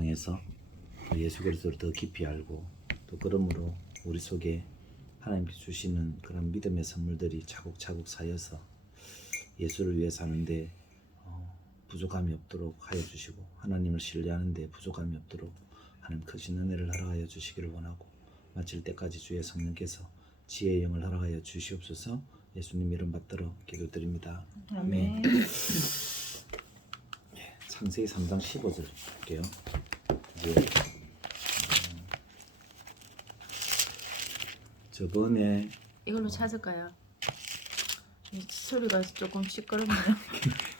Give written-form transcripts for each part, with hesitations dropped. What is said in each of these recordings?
통해서 예수 그리스도를 더 깊이 알고 또 그러므로 우리 속에 하나님께 주시는 그런 믿음의 선물들이 차곡차곡 쌓여서 예수를 위해 사는데 부족함이 없도록 하여 주시고 하나님을 신뢰하는데 부족함이 없도록 하나님 크신 은혜를 허락하여 주시기를 원하고 마칠 때까지 주의 성령께서 지혜의 영을 허락하여 주시옵소서. 예수님 이름 받들어 기도드립니다. 아멘. 창세기 3장 15절 볼게요. 이제 저번에 이걸로 찾을까요? 이 소리가 조금 시끄럽네요.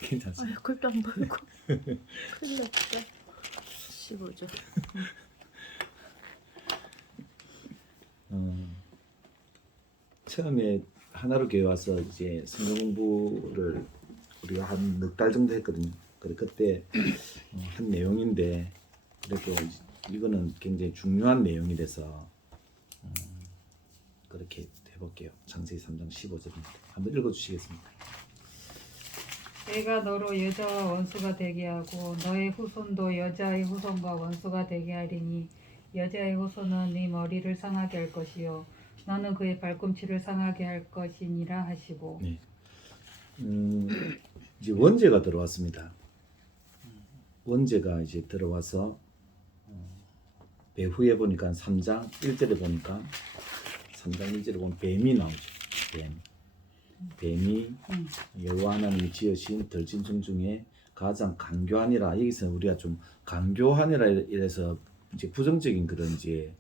괜찮습니다. 아유, 글도 안 보이고. 큰일 났다. 15절. 처음에 하나로 교회 와서 이제 성경 공부를 우리가 한 넉 달 정도 했거든요. 그때 한 내용인데 그래도 이거는 굉장히 중요한 내용이라서 그렇게 해볼게요. 창세기 3장 15절입니다. 한번 읽어주시겠습니까? 내가 너로 여자와 원수가 되게 하고 너의 후손도 여자의 후손과 원수가 되게 하리니 여자의 후손은 네 머리를 상하게 할 것이요 너는 그의 발꿈치를 상하게 할 것이니라 하시고. 네. 이제 원죄가 들어왔습니다. 원죄가 이제 들어와서 배후에 보니까 3장 1절에 보니까 3장 1절에 보면 뱀이 나오죠. 뱀이 여호와 하나님이 지으신 들짐승 중에 가장 강교하니라. 여기서 우리가 좀 강교하니라 이래서 이제 부정적인 그런 이제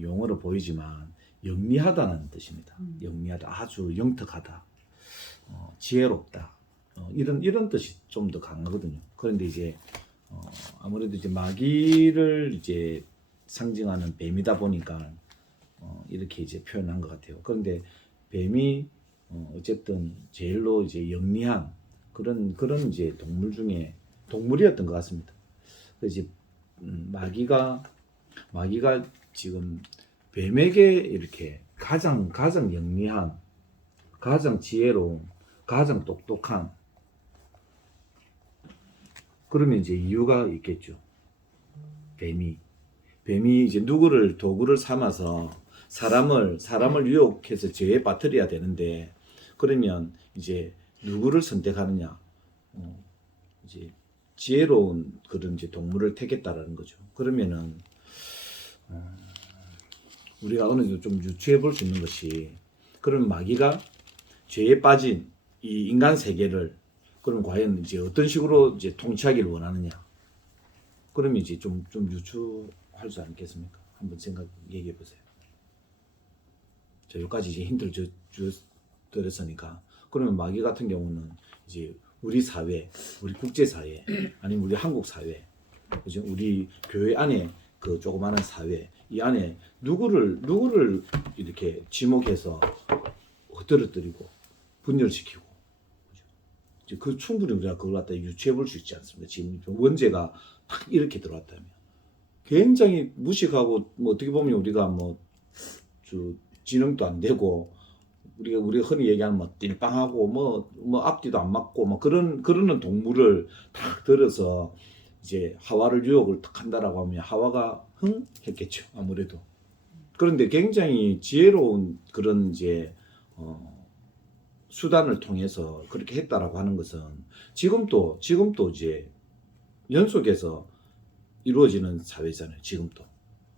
용어로 보이지만 영리하다는 뜻입니다. 영리하다, 아주 영특하다, 지혜롭다, 이런 뜻이 좀 더 강하거든요. 그런데 이제 아무래도 이제 마귀를 이제 상징하는 뱀이다 보니까 이렇게 이제 표현한 것 같아요. 그런데 뱀이 어쨌든 제일로 이제 영리한 그런 이제 동물 중에 동물이었던 것 같습니다. 그래서 이제 마귀가 지금 뱀에게 이렇게 가장 영리한, 가장 지혜로운, 가장 똑똑한, 그러면 이제 이유가 있겠죠. 뱀이 이제 누구를 도구를 삼아서 사람을 유혹해서 죄에 빠뜨려야 되는데, 그러면 이제 누구를 선택하느냐? 이제 지혜로운 그런 이제 동물을 택했다라는 거죠. 그러면은 우리가 어느 정도 좀 유추해 볼 수 있는 것이, 그럼 마귀가 죄에 빠진 이 인간 세계를 그럼 과연 이제 어떤 식으로 이제 통치하기를 원하느냐? 그러면 이제 좀 유추할 수 않겠습니까? 한번 얘기해 보세요. 자, 여기까지 이제 힌트를 드렸으니까, 그러면 마귀 같은 경우는 이제 우리 사회, 우리 국제 사회, 아니면 우리 한국 사회, 그죠? 우리 교회 안에 그 조그마한 사회, 이 안에 누구를 이렇게 지목해서 흩어뜨리고 분열시키고, 그죠? 그 충분히 우리가 그걸 갖다 유추해 볼 수 있지 않습니까? 지금 원죄가 딱 이렇게 들어왔다면 굉장히 무식하고, 뭐 어떻게 보면 우리가 지능도 안 되고, 우리가 흔히 얘기하는 띨빵하고 뭐 앞뒤도 안 맞고 그러는 동물을 딱 들어서 이제 하와를 유혹을 딱 한다라고 하면 하와가 했겠죠, 아무래도. 그런데 굉장히 지혜로운 그런 이제 수단을 통해서 그렇게 했다라고 하는 것은 지금도 이제 연속해서 이루어지는 사회잖아요. 지금도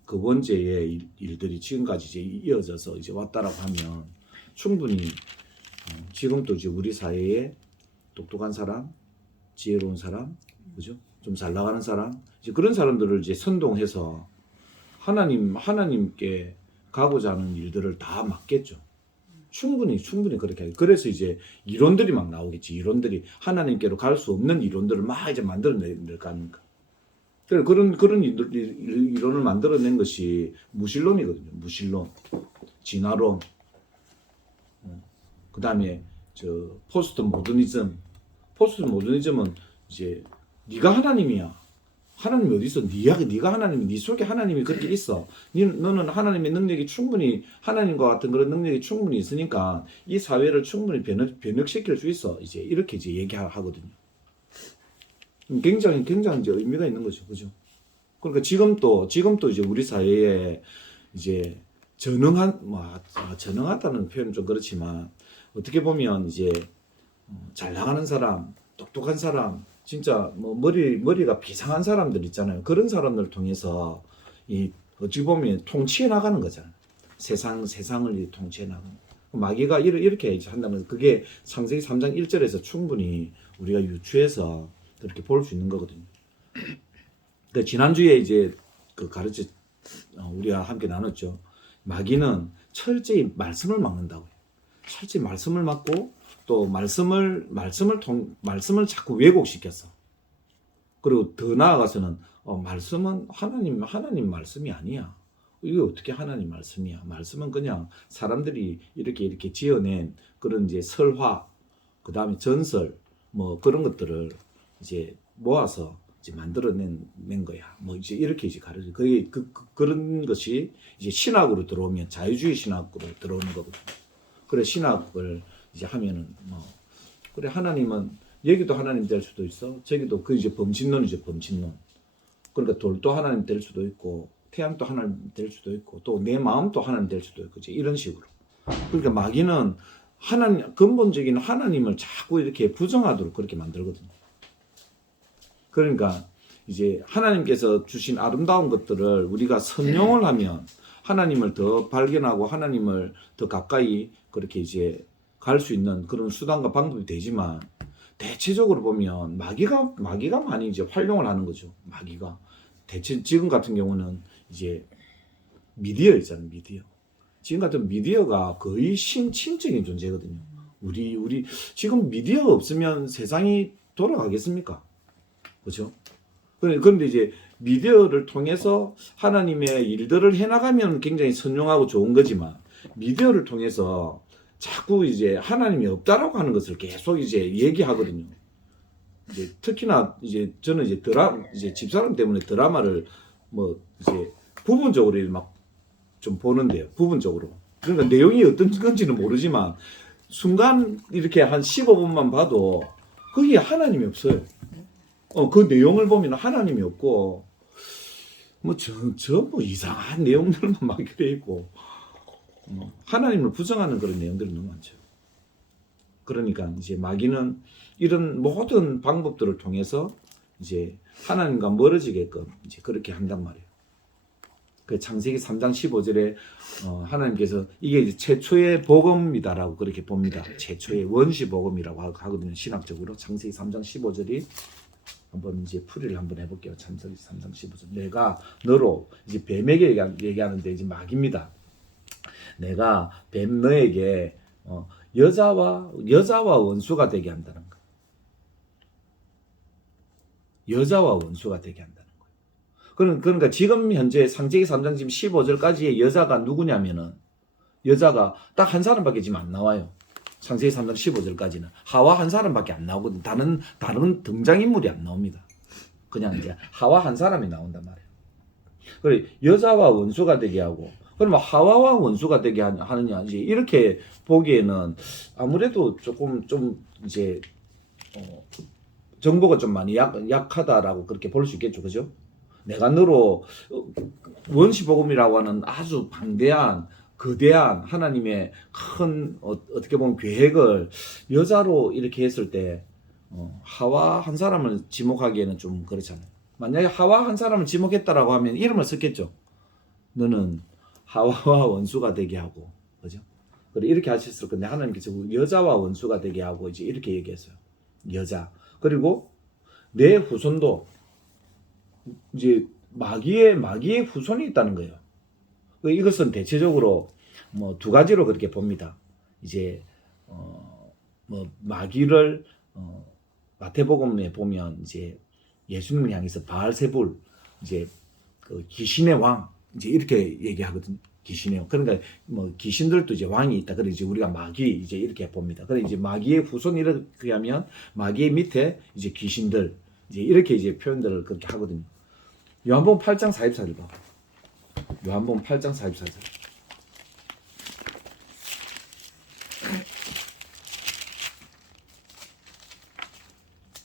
그 원죄의 일들이 지금까지 이제 이어져서 이제 왔다라고 하면 충분히 지금도 이제 우리 사회에 똑똑한 사람, 지혜로운 사람, 그죠? 좀 잘 나가는 사람, 이제 그런 사람들을 이제 선동해서 하나님께 가고자 하는 일들을 다 막겠죠. 충분히 그렇게 하겠죠. 그래서 이제 이론들이 막 나오겠지. 이론들이 하나님께로 갈 수 없는 이론들을 막 이제 만들어낼 거 아닙니까? 그런 이론을 만들어낸 것이 무신론이거든요. 무신론, 진화론, 그 다음에 포스트 모더니즘은 이제 네가 하나님이야. 하나님이 어디 있어? 네가 하나님이, 네 속에 하나님이 그렇게 있어. 너는 하나님의 능력이 충분히, 하나님과 같은 그런 능력이 충분히 있으니까 이 사회를 충분히 변혁시킬 수 있어. 이제 이렇게 이제 얘기하거든요. 굉장히 이제 의미가 있는 거죠, 그죠? 그러니까 지금도 이제 우리 사회에 이제 전능하다는 표현은 좀 그렇지만 어떻게 보면 이제 잘 나가는 사람, 똑똑한 사람, 진짜 뭐 머리가 비상한 사람들 있잖아요. 그런 사람들 통해서 이 어찌 보면 통치해 나가는 거잖아요. 세상을 통치해 나가는. 마귀가 이렇게 이제 한다면 그게 창세기 3장 1절에서 충분히 우리가 유추해서 그렇게 볼 수 있는 거거든요. 그 지난주에 이제 그 우리가 함께 나눴죠. 마귀는 철저히 말씀을 막는다고요. 철저히 말씀을 막고 또 말씀을 자꾸 왜곡시켰어. 그리고 더 나아가서는 말씀은 하나님 말씀이 아니야. 이게 어떻게 하나님 말씀이야? 말씀은 그냥 사람들이 이렇게 지어낸 그런 이제 설화, 그 다음에 전설, 뭐 그런 것들을 이제 모아서 이제 만들어낸 거야. 뭐 이제 이렇게 이제 가르쳐. 그런 것이 이제 신학으로 들어오면 자유주의 신학으로 들어오는 거거든요. 그래 신학을 이제 하면은 뭐 그래 하나님은 여기도 하나님 될 수도 있어. 저기도 그 이제 범신론이죠, 범신론. 그러니까 돌도 하나님 될 수도 있고 태양도 하나님 될 수도 있고 또 내 마음도 하나님 될 수도 있고 이제 이런 식으로. 그러니까 마귀는 근본적인 하나님을 자꾸 이렇게 부정하도록 그렇게 만들거든요. 그러니까 이제 하나님께서 주신 아름다운 것들을 우리가 선용을 하면 하나님을 더 발견하고 하나님을 더 가까이 그렇게 이제 갈 수 있는 그런 수단과 방법이 되지만 대체적으로 보면 마귀가 많이 이제 활용을 하는 거죠. 마귀가 지금 같은 경우는 이제 미디어 있잖아요. 미디어. 지금 같은 미디어가 거의 신적인 존재거든요. 우리 지금 미디어 없으면 세상이 돌아가겠습니까? 그렇죠? 그런데 이제 미디어를 통해서 하나님의 일들을 해나가면 굉장히 선용하고 좋은 거지만 미디어를 통해서 자꾸 이제 하나님이 없다라고 하는 것을 계속 이제 얘기하거든요. 이제 특히나 이제 저는 이제 집사람 때문에 드라마를 뭐 이제 부분적으로 막 좀 보는데요. 부분적으로. 그러니까 내용이 어떤 건지는 모르지만 순간 이렇게 한 15분만 봐도 거기에 하나님이 없어요. 그 내용을 보면 하나님이 없고 뭐 이상한 내용들만 막 그래 있고 하나님을 부정하는 그런 내용들이 너무 많죠. 그러니까 이제 마귀는 이런 모든 방법들을 통해서 이제 하나님과 멀어지게끔 이제 그렇게 한단 말이에요. 그 창세기 3장 15절에 하나님께서 이게 이제 최초의 복음이다라고 그렇게 봅니다. 최초의 원시 복음이라고 하거든요. 신학적으로 창세기 3장 15절이 한번 이제 풀이를 한번 해볼게요. 창세기 3장 15절. 내가 너로 이제 뱀에게 얘기하는데 이제 마귀입니다. 내가 뱀 너에게 여자와 원수가 되게 한다는 거예요. 여자와 원수가 되게 한다는 거예요. 그러니까 지금 현재 창세기 3장 지금 15절까지의 여자가 누구냐면은 여자가 딱 한 사람밖에 지금 안 나와요. 창세기 3장 15절까지는 하와 한 사람밖에 안 나오거든. 다른 등장인물이 안 나옵니다. 그냥 이제 하와 한 사람이 나온단 말이에요. 그래 여자와 원수가 되게 하고 그러면 하와와 원수가 되게 하느냐 이제 이렇게 보기에는 아무래도 조금 좀 이제 정보가 좀 많이 약하다라고 그렇게 볼 수 있겠죠, 그죠? 내가 너로 원시 복음이라고 하는 아주 방대한 거대한 하나님의 큰 어떻게 보면 계획을 여자로 이렇게 했을 때 하와 한 사람을 지목하기에는 좀 그렇잖아요. 만약에 하와 한 사람을 지목했다라고 하면 이름을 썼겠죠. 너는 하와와 원수가 되게 하고, 그죠? 그래 이렇게 하셨을 건데 하나님께서 여자와 원수가 되게 하고 이제 이렇게 얘기했어요. 여자 그리고 내 후손도 이제 마귀의 후손이 있다는 거예요. 이것은 대체적으로 뭐 두 가지로 그렇게 봅니다. 이제 뭐 마귀를 마태복음에 보면 이제 예수님을 향해서 바알세불 이제 그 귀신의 왕 이제 이렇게 얘기하거든요. 귀신의 왕. 그러니까 뭐 귀신들도 이제 왕이 있다. 그래 이제 우리가 마귀 이제 이렇게 봅니다. 그래 이제 마귀의 후손 이렇게 하면 마귀의 밑에 이제 귀신들 이제 이렇게 이제 표현들을 그렇게 하거든요. 요한복음 8장 44절 봐. 요한복음 8장 44절.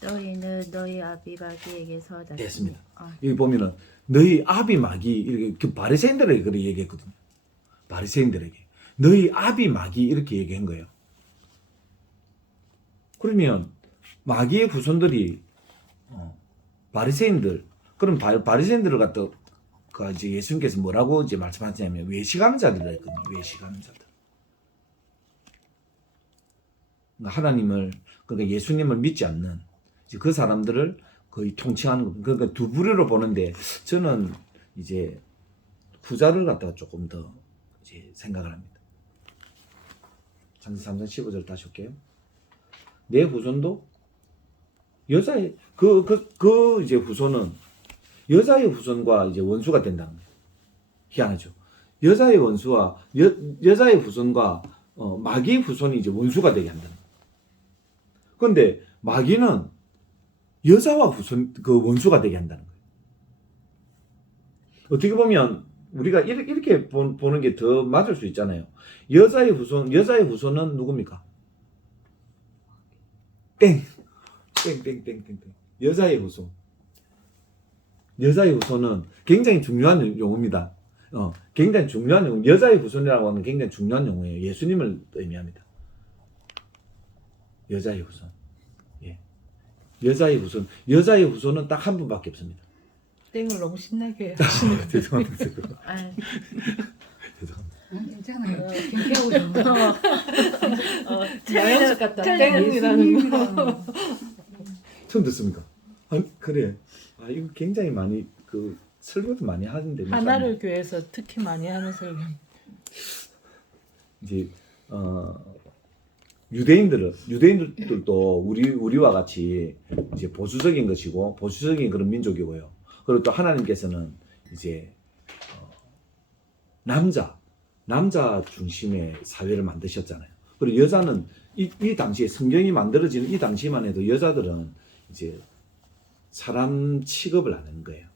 너희는 너희 아비 마귀에게서 났으니. 됐습니다. 아, 여기 보면은 너희 아비 마귀 이렇게 그 바리새인들에게 그렇게 얘기했거든요. 바리새인들에게 너희 아비 마귀 이렇게 얘기한 거예요. 그러면 마귀의 후손들이 바리새인들 그럼 바리새인들을 갖다 그 이제 예수님께서 뭐라고 이제 말씀하시냐면 외식하는 자들이라 했거든요. 외식하는 자들. 하나님을 그러니까 예수님을 믿지 않는 이제 그 사람들을 거의 통칭하는 겁니다. 그러니까 두 부류로 보는데 저는 이제 후자를 갖다가 조금 더 이제 생각을 합니다. 창세기 3장 15절 다시 올게요. 내 후손도 여자의 이제 후손은 여자의 후손과 이제 원수가 된다는 거예요. 희한하죠. 여자의 원수와 여자의 후손과 마귀의 후손이 이제 원수가 되게 한다는 거예요. 그런데 마귀는 여자와 후손 그 원수가 되게 한다는 거예요. 어떻게 보면 우리가 이렇게 보는 게 더 맞을 수 있잖아요. 여자의 후손은 누굽니까? 땡땡땡땡땡. 여자의 후손. 여자의 후손은 굉장히 중요한 용어입니다. 굉장히 중요한 용어. 여자의 후손이라고 하는 굉장히 중요한 용어예요. 예수님을 의미합니다. 여자의 후손. 예. 여자의 후손. 여자의 후손은 딱 한 분밖에 없습니다. 땡을 너무 신나게 하시는 죄송합니다. 아, 죄송합니다. 괜찮아요. 김태우 정말. 마영수 같다. 땡이라는 예수님이라는 거. 처음 듣습니까? 그래. 이거 굉장히 많이 그 설교도 많이 하는데 하나를 교회에서 특히 많이 하는 설교. 이제 유대인들도 우리와 같이 이제 보수적인 것이고 보수적인 그런 민족이고요. 그리고 또 하나님께서는 이제 남자 중심의 사회를 만드셨잖아요. 그리고 여자는 이 당시에 성경이 만들어지는 이 당시만 해도 여자들은 이제 사람 취급을 안 하는 거예요.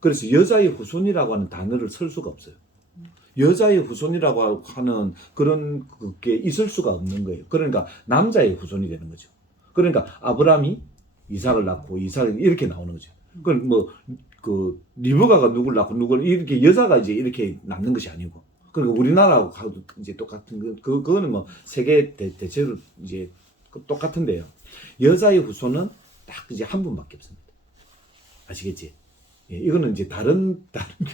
그래서 여자의 후손이라고 하는 단어를 쓸 수가 없어요. 여자의 후손이라고 하는 그런 게 있을 수가 없는 거예요. 그러니까 남자의 후손이 되는 거죠. 그러니까 아브라함이 이삭을 낳고 이삭이 이렇게 나오는 거죠. 그건 그 리브가가 누굴 낳고 누굴 이렇게 여자가 이제 이렇게 낳는 것이 아니고, 그러니까 우리나라하고 이제 똑같은 그거는 뭐 세계 대체로 이제 똑같은데요. 여자의 후손은 딱 이제 한 분밖에 없습니다. 아시겠지? 예, 이거는 이제 다른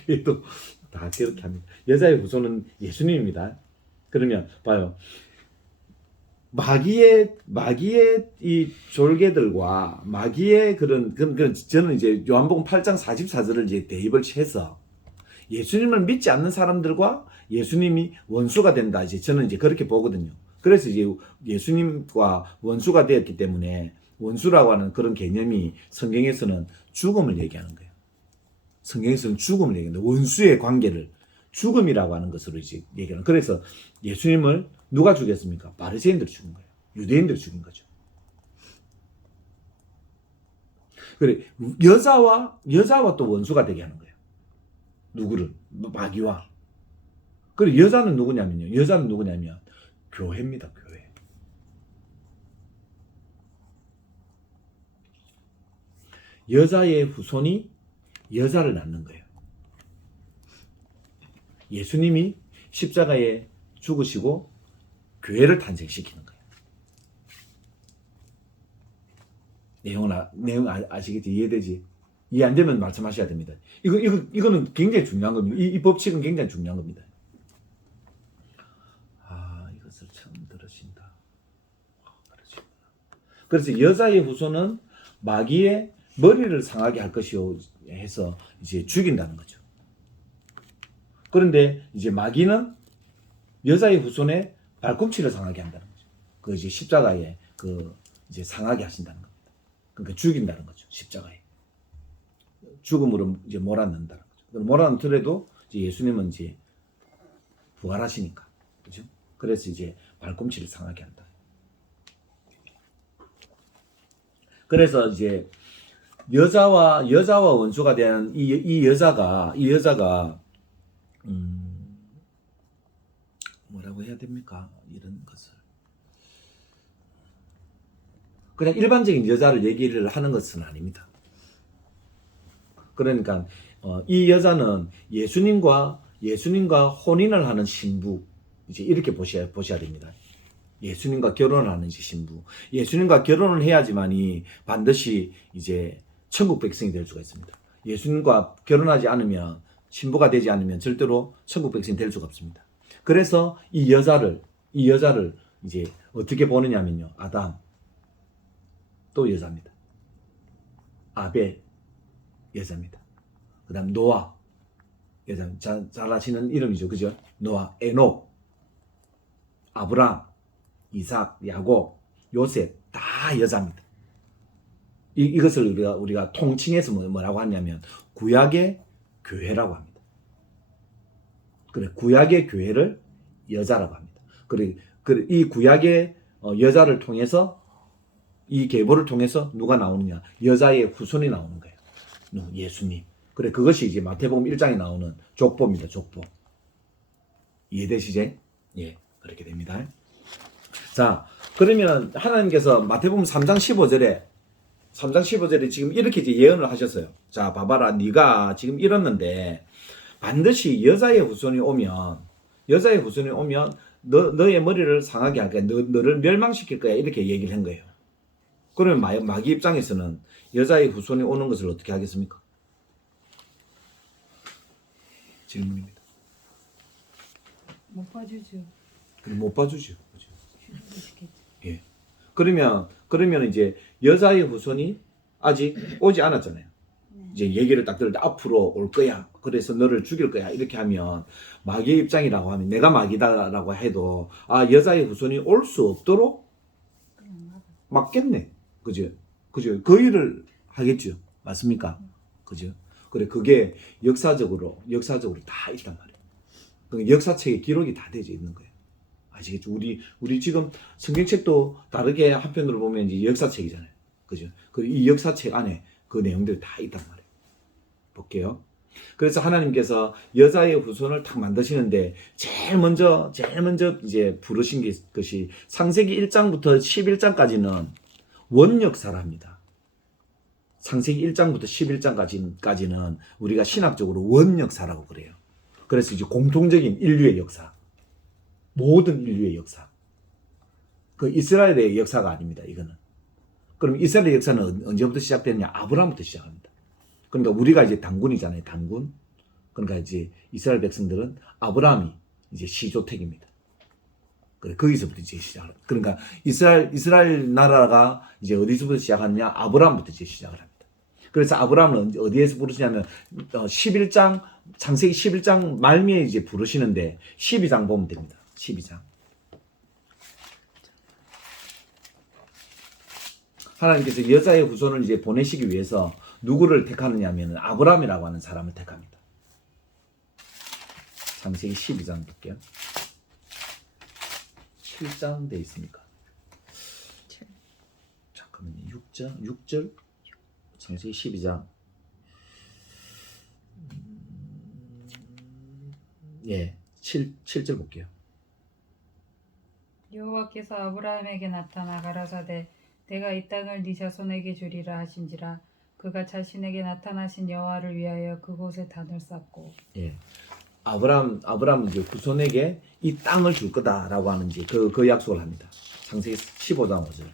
교회도 다 그렇게 합니다. 여자의 후손은 예수님입니다. 그러면 봐요. 마귀의 이 졸개들과 마귀의 그런 저는 이제 요한복음 8장 44절을 이제 대입을 해서 예수님을 믿지 않는 사람들과 예수님이 원수가 된다. 이제 저는 이제 그렇게 보거든요. 그래서 이제 예수님과 원수가 되었기 때문에 원수라고 하는 그런 개념이 성경에서는 죽음을 얘기하는 거예요. 성경에서는 죽음을 얘기하는데 원수의 관계를 죽음이라고 하는 것으로 이제 얘기하는. 그래서 예수님을 누가 죽였습니까? 바리새인들이 죽인 거예요. 유대인들이 죽인 거죠. 그래 여자와 또 원수가 되게 하는 거예요. 누구를? 마귀와. 그리고 여자는 누구냐면 교회입니다. 교회. 여자의 후손이 여자를 낳는 거예요. 예수님이 십자가에 죽으시고 교회를 탄생시키는 거예요. 내용 아시겠지? 이해되지? 이해 안 되면 말씀하셔야 됩니다. 이거는 굉장히 중요한 겁니다. 이 법칙은 굉장히 중요한 겁니다. 이것을 처음 들으신다. 그러시구나. 그래서 여자의 후손은 마귀의 머리를 상하게 할 것이요 해서 이제 죽인다는 거죠. 그런데 이제 마귀는 여자의 후손의 발꿈치를 상하게 한다는 거죠. 그 이제 십자가에 이제 상하게 하신다는 겁니다. 그러니까 죽인다는 거죠. 십자가에 죽음으로 이제 몰아넣는다는 거죠. 몰아넣더라도 이제 예수님은 이제 부활하시니까, 그렇죠? 그래서 이제 발꿈치를 상하게 한다. 그래서 이제 여자와 원수가 된 이 여자가 뭐라고 해야 됩니까? 이런 것을. 그냥 일반적인 여자를 얘기를 하는 것은 아닙니다. 그러니까 이 여자는 예수님과 혼인을 하는 신부, 이제 이렇게 보셔야 됩니다. 예수님과 결혼을 하는 신부. 예수님과 결혼을 해야지만이 반드시 이제 천국 백성이 될 수가 있습니다. 예수님과 결혼하지 않으면, 신부가 되지 않으면 절대로 천국 백성이 될 수가 없습니다. 그래서 이 여자를 이제 어떻게 보느냐면요. 아담, 또 여자입니다. 아벨, 여자입니다. 그 다음 노아, 여자, 잘 아시는 이름이죠. 그죠? 노아, 에녹, 아브람, 이삭, 야곱, 요셉, 다 여자입니다. 이것을 우리가 통칭해서 뭐라고 하냐면 구약의 교회라고 합니다. 그래, 구약의 교회를 여자라고 합니다. 그래, 이 구약의 여자를 통해서, 이 계보를 통해서 누가 나오느냐? 여자의 후손이 나오는 거예요. 예수님. 그래, 그것이 이제 마태복음 1장에 나오는 족보입니다. 족보. 이해되시죠? 예, 그렇게 됩니다. 자, 그러면 하나님께서 마태복음 3장 15절에 지금 이렇게 이제 예언을 하셨어요. 자, 봐봐라. 네가 지금 이렇는데 반드시 여자의 후손이 오면 너의 머리를 상하게 할 거야. 너를 멸망시킬 거야. 이렇게 얘기를 한 거예요. 그러면 마귀 입장에서는 여자의 후손이 오는 것을 어떻게 하겠습니까? 질문입니다. 못 봐주죠. 그럼 못 봐주죠. 죽이겠죠. 예. 그러면 이제 여자의 후손이 아직 오지 않았잖아요. 이제 얘기를 딱 들을 때 앞으로 올 거야. 그래서 너를 죽일 거야. 이렇게 하면 마귀의 입장이라고 하면, 내가 마귀다라고 해도 여자의 후손이 올 수 없도록 막겠네. 그죠? 그 일을 하겠죠. 맞습니까? 그죠? 그래, 그게 역사적으로 다 있단 말이에요. 그 역사책에 기록이 다 되어 있는 거예요. 아시겠죠? 우리 지금 성경책도 다르게 한편으로 보면 이제 역사책이잖아요. 그죠? 이 역사책 안에 그 내용들이 다 있단 말이에요. 볼게요. 그래서 하나님께서 여자의 후손을 딱 만드시는데 제일 먼저 이제 부르신 것이 창세기 1장부터 11장까지는 원역사랍니다. 창세기 1장부터 11장까지는 우리가 신학적으로 원역사라고 그래요. 그래서 이제 공통적인 인류의 역사, 모든 인류의 역사. 그 이스라엘의 역사가 아닙니다. 이거는. 그럼 이스라엘의 역사는 언제부터 시작되느냐? 아브라함부터 시작합니다. 그러니까 우리가 이제 당군이잖아요. 당군. 그러니까 이제 이스라엘 백성들은 아브라함이 이제 시조택입니다. 그래, 거기서부터 이제 시작을. 그러니까 이스라엘 나라가 이제 어디서부터 시작하느냐? 아브라함부터 이제 시작을 합니다. 그래서 아브라함은 어디에서 부르시냐면 11장, 창세기 11장 말미에 이제 부르시는데 12장 보면 됩니다. 12장. 하나님께서 여자의 후손을 이제 보내시기 위해서 누구를 택하느냐 하면 아브라함이라고 하는 사람을 택합니다. 창세기 12장 볼게요. 7장 돼 있습니까? 잠깐만요. 6절? 창세기 12장. 예, 7절 볼게요. 여호와께서 아브라함에게 나타나 가라사대 내가 이 땅을 네 자손에게 주리라 하신지라 그가 자신에게 나타나신 여호와를 위하여 그곳에 단을 쌓고. 예. 아브라함 이제 후손에게 이 땅을 줄 거다라고 하는 이제 그 약속을 합니다. 창세기 15장 5절.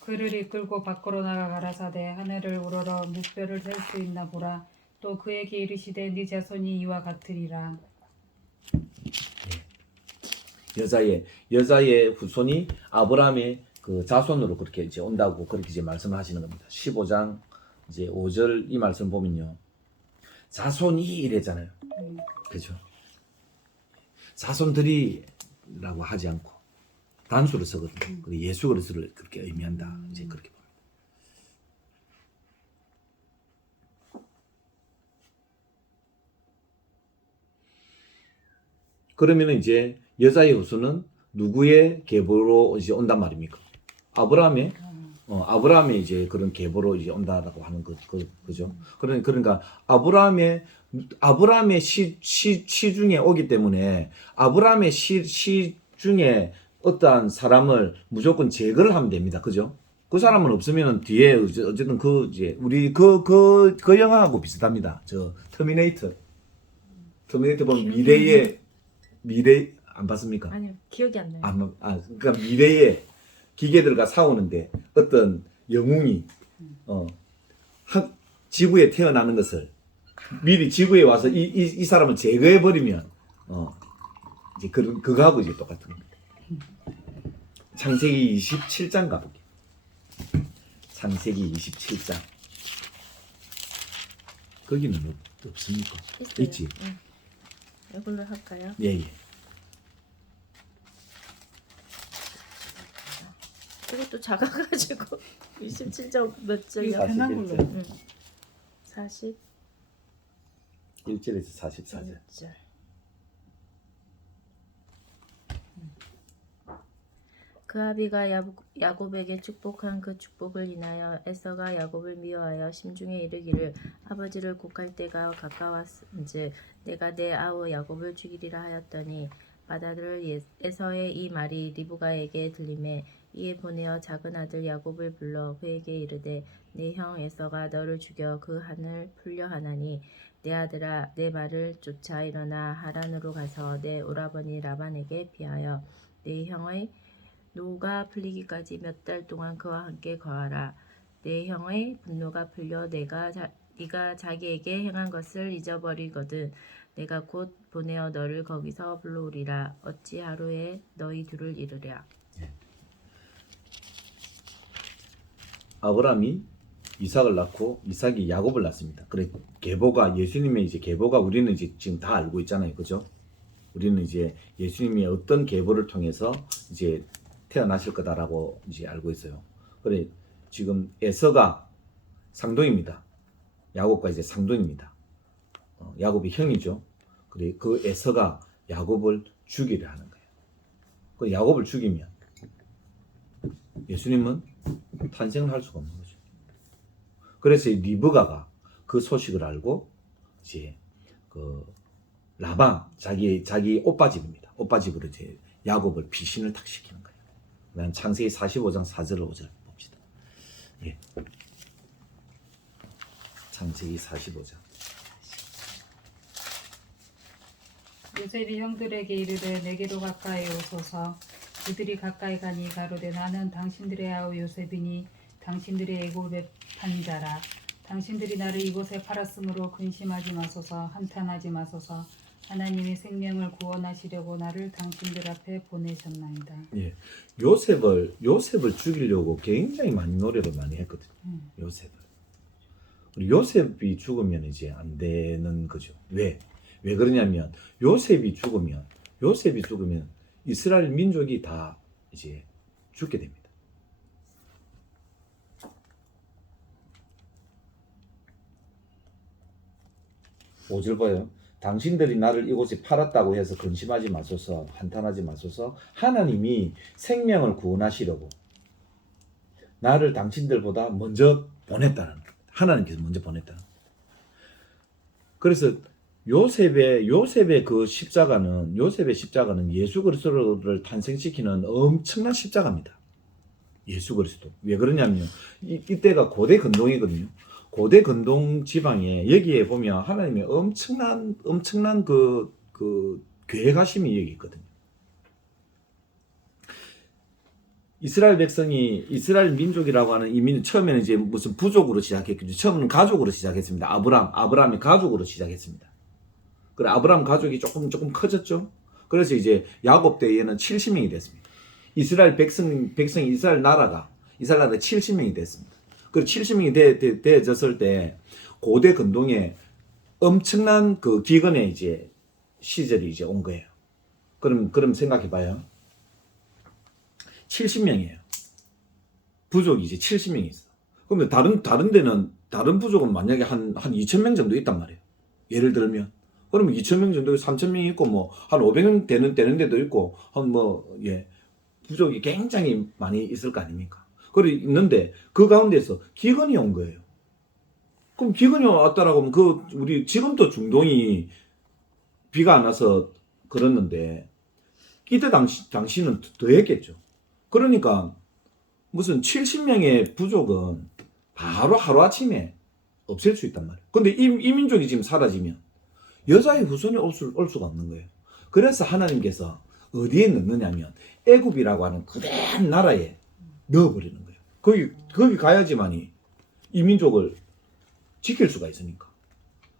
그를 이끌고 밖으로 나가 가라사대 하늘을 우러러 묵별을 셀 수 있나 보라. 또 그에게 이르시되 네 자손이 이와 같으리라. 여자의 후손이 아브라함의 그 자손으로 그렇게 이제 온다고 그렇게 이제 말씀하시는 겁니다. 15장 이제 5절 이 말씀 보면요. 자손이 이래잖아요. 그죠? 자손들이라고 하지 않고 단수를 쓰거든요. 예수 그리스도를 그렇게 의미한다. 이제 그렇게 봅니다. 그러면은 이제 여자의 후손은 누구의 계보로 이제 온단 말입니까? 아브라함의 이제 그런 계보로 이제 온다라고 하는 그죠? 그러니까 아브라함의 시 중에 오기 때문에 아브라함의 시 중에 어떠한 사람을 무조건 제거를 하면 됩니다. 그죠? 그 사람은 없으면 뒤에 어쨌든 그 이제 우리 그 영화하고 비슷합니다. 저 터미네이터 보면 미래 안 봤습니까? 아니요, 기억이 안 나요. 그러니까 미래의 기계들과 싸우는데 어떤 영웅이 지구에 태어나는 것을 미리 지구에 와서 이 사람을 제거해 버리면 이제 그거하고 이제 똑같은 겁니다. 창세기 27장 가볼게요. 창세기 27장. 거기는 없습니까? 있어요. 있지. 응. 이걸로 할까요? 예. 이것도 작아가지고 27점 몇 절이야? 편한 걸로. 41절. 응. 40 1절에서 44절. 절. 그 아비가 야곱에게 축복한 그 축복을 인하여 에서가 야곱을 미워하여 심중에 이르기를 아버지를 곡할 때가 가까웠은즉 내가 내 아우 야곱을 죽이리라 하였더니 맏아들 에서의 이 말이 리브가에게 들리매 이에 보내어 작은 아들 야곱을 불러 그에게 이르되 내 형 에서가 너를 죽여 그 한을 풀려 하나니 내 아들아 내 말을 쫓아 일어나 하란으로 가서 내 오라버니 라반에게 피하여 내 형의 노가 풀리기까지 몇 달 동안 그와 함께 거하라. 내 형의 분노가 풀려 네가 자기에게 행한 것을 잊어버리거든 내가 곧 보내어 너를 거기서 불러오리라. 어찌 하루에 너희 둘을 이루랴. 아브라함이 이삭을 낳고 이삭이 야곱을 낳습니다. 그래 계보가 예수님의 이제 계보가 우리는 이제 지금 다 알고 있잖아요, 그죠? 우리는 이제 예수님이 어떤 계보를 통해서 이제 태어나실 거다라고 이제 알고 있어요. 그래 지금 에서가 상동입니다. 야곱과 이제 상동입니다. 야곱이 형이죠. 그래 그 에서가 야곱을 죽이려 하는 거예요. 그 야곱을 죽이면 예수님은 탄생을 할 수가 없는 거죠. 그래서 리브가가 그 소식을 알고 이제 그 라반 자기 오빠 집입니다. 오빠 집으로 이제 야곱을 피신을 탁 시키는 거예요. 그다음 창세기 45장 4절 5절 봅시다. 예. 창세기 45장. 요셉이 형들에게 이르되 내게로 가까이 오소서. 그들이 가까이 가니 가로되 나는 당신들의 아우 요셉이니 당신들의 애굽의 판자라. 당신들이 나를 이곳에 팔았으므로 근심하지 마소서. 한탄하지 마소서. 하나님의 생명을 구원하시려고 나를 당신들 앞에 보내셨나이다. 예. 요셉을 죽이려고 굉장히 많이 노력을 많이 했거든요. 요셉을. 요셉이 죽으면 이제 안 되는 거죠. 왜 그러냐면 요셉이 죽으면 이스라엘 민족이 다 이제 죽게 됩니다. 오절 봐요. 당신들이 나를 이곳에 팔았다고 해서 근심하지 마소서. 한탄하지 마소서. 하나님이 생명을 구원하시려고 나를 당신들보다 먼저 보냈다는 거예요. 하나님께서 먼저 보냈다는 거예요. 그래서 요셉의 그 십자가는 예수 그리스도를 탄생시키는 엄청난 십자가입니다. 예수 그리스도. 왜 그러냐면 이때가 고대 근동이거든요. 고대 근동 지방에 여기에 보면 하나님의 엄청난 그 계획하심이 여기 있거든요. 이스라엘 민족이라고 하는 이 민족 처음에는 이제 무슨 부족으로 시작했겠죠. 처음에는 가족으로 시작했습니다. 아브라함이 가족으로 시작했습니다. 그래 아브라함 가족이 조금 커졌죠. 그래서 이제 야곱 때에는 70명이 됐습니다. 이스라엘 백성이 이스라엘 나라가 70명이 됐습니다. 그 70명이 되졌을 때 고대 근동에 엄청난 그 기근의 이제 시절이 이제 온 거예요. 그럼 생각해 봐요. 70명이에요. 부족이 이제 70명이 있어. 그러면 다른 데는 다른 부족은 만약에 한 2,000명 정도 있단 말이에요. 예를 들면 그러면 2,000명 정도 3,000명 있고 뭐 한 500명 되는 데도 있고 부족이 굉장히 많이 있을 거 아닙니까? 그래 있는데 그 가운데서 기근이 온 거예요. 그럼 기근이 왔다라고 하면 우리 지금도 중동이 비가 안 와서 그렇는데 이때 당시는 더 했겠죠. 그러니까 무슨 70명의 부족은 바로 하루아침에 없앨 수 있단 말이에요. 근데 이 민족이 지금 사라지면 여자의 후손이 올 수가 없는 거예요. 그래서 하나님께서 어디에 넣느냐면 애굽이라고 하는 그대한 나라에 넣어버리는 거예요. 거기 가야지만이 이 민족을 지킬 수가 있으니까.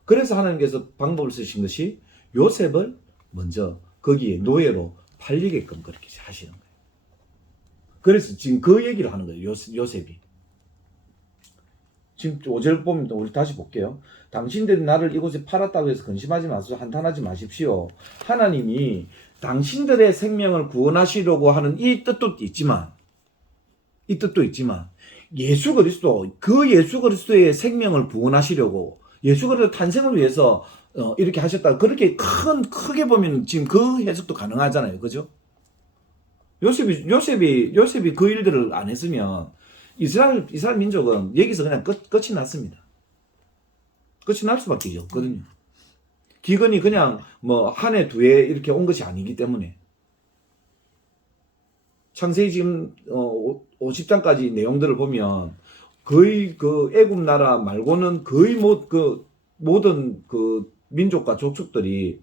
그래서 하나님께서 방법을 쓰신 것이 요셉을 먼저 거기에 노예로 팔리게끔 그렇게 하시는 거예요. 그래서 지금 그 얘기를 하는 거예요. 요셉이. 지금 5절 보면 우리 다시 볼게요. 당신들이 나를 이곳에 팔았다고 해서 근심하지 마시오. 한탄하지 마십시오. 하나님이 당신들의 생명을 구원하시려고 하는 이 뜻도 있지만 예수 그리스도, 그 예수 그리스도의 생명을 구원하시려고 예수 그리스도 탄생을 위해서 이렇게 하셨다. 그렇게 크게 보면 지금 그 해석도 가능하잖아요. 그죠? 요셉이 그 일들을 안 했으면 이스라엘 민족은 여기서 그냥 끝이 났습니다. 끝이 날 수밖에 없거든요. 기근이 그냥 뭐 한 해 두 해 이렇게 온 것이 아니기 때문에 창세기 지금 50장까지 내용들을 보면 거의 그 애굽 나라 말고는 거의 모든 그 민족과 족속들이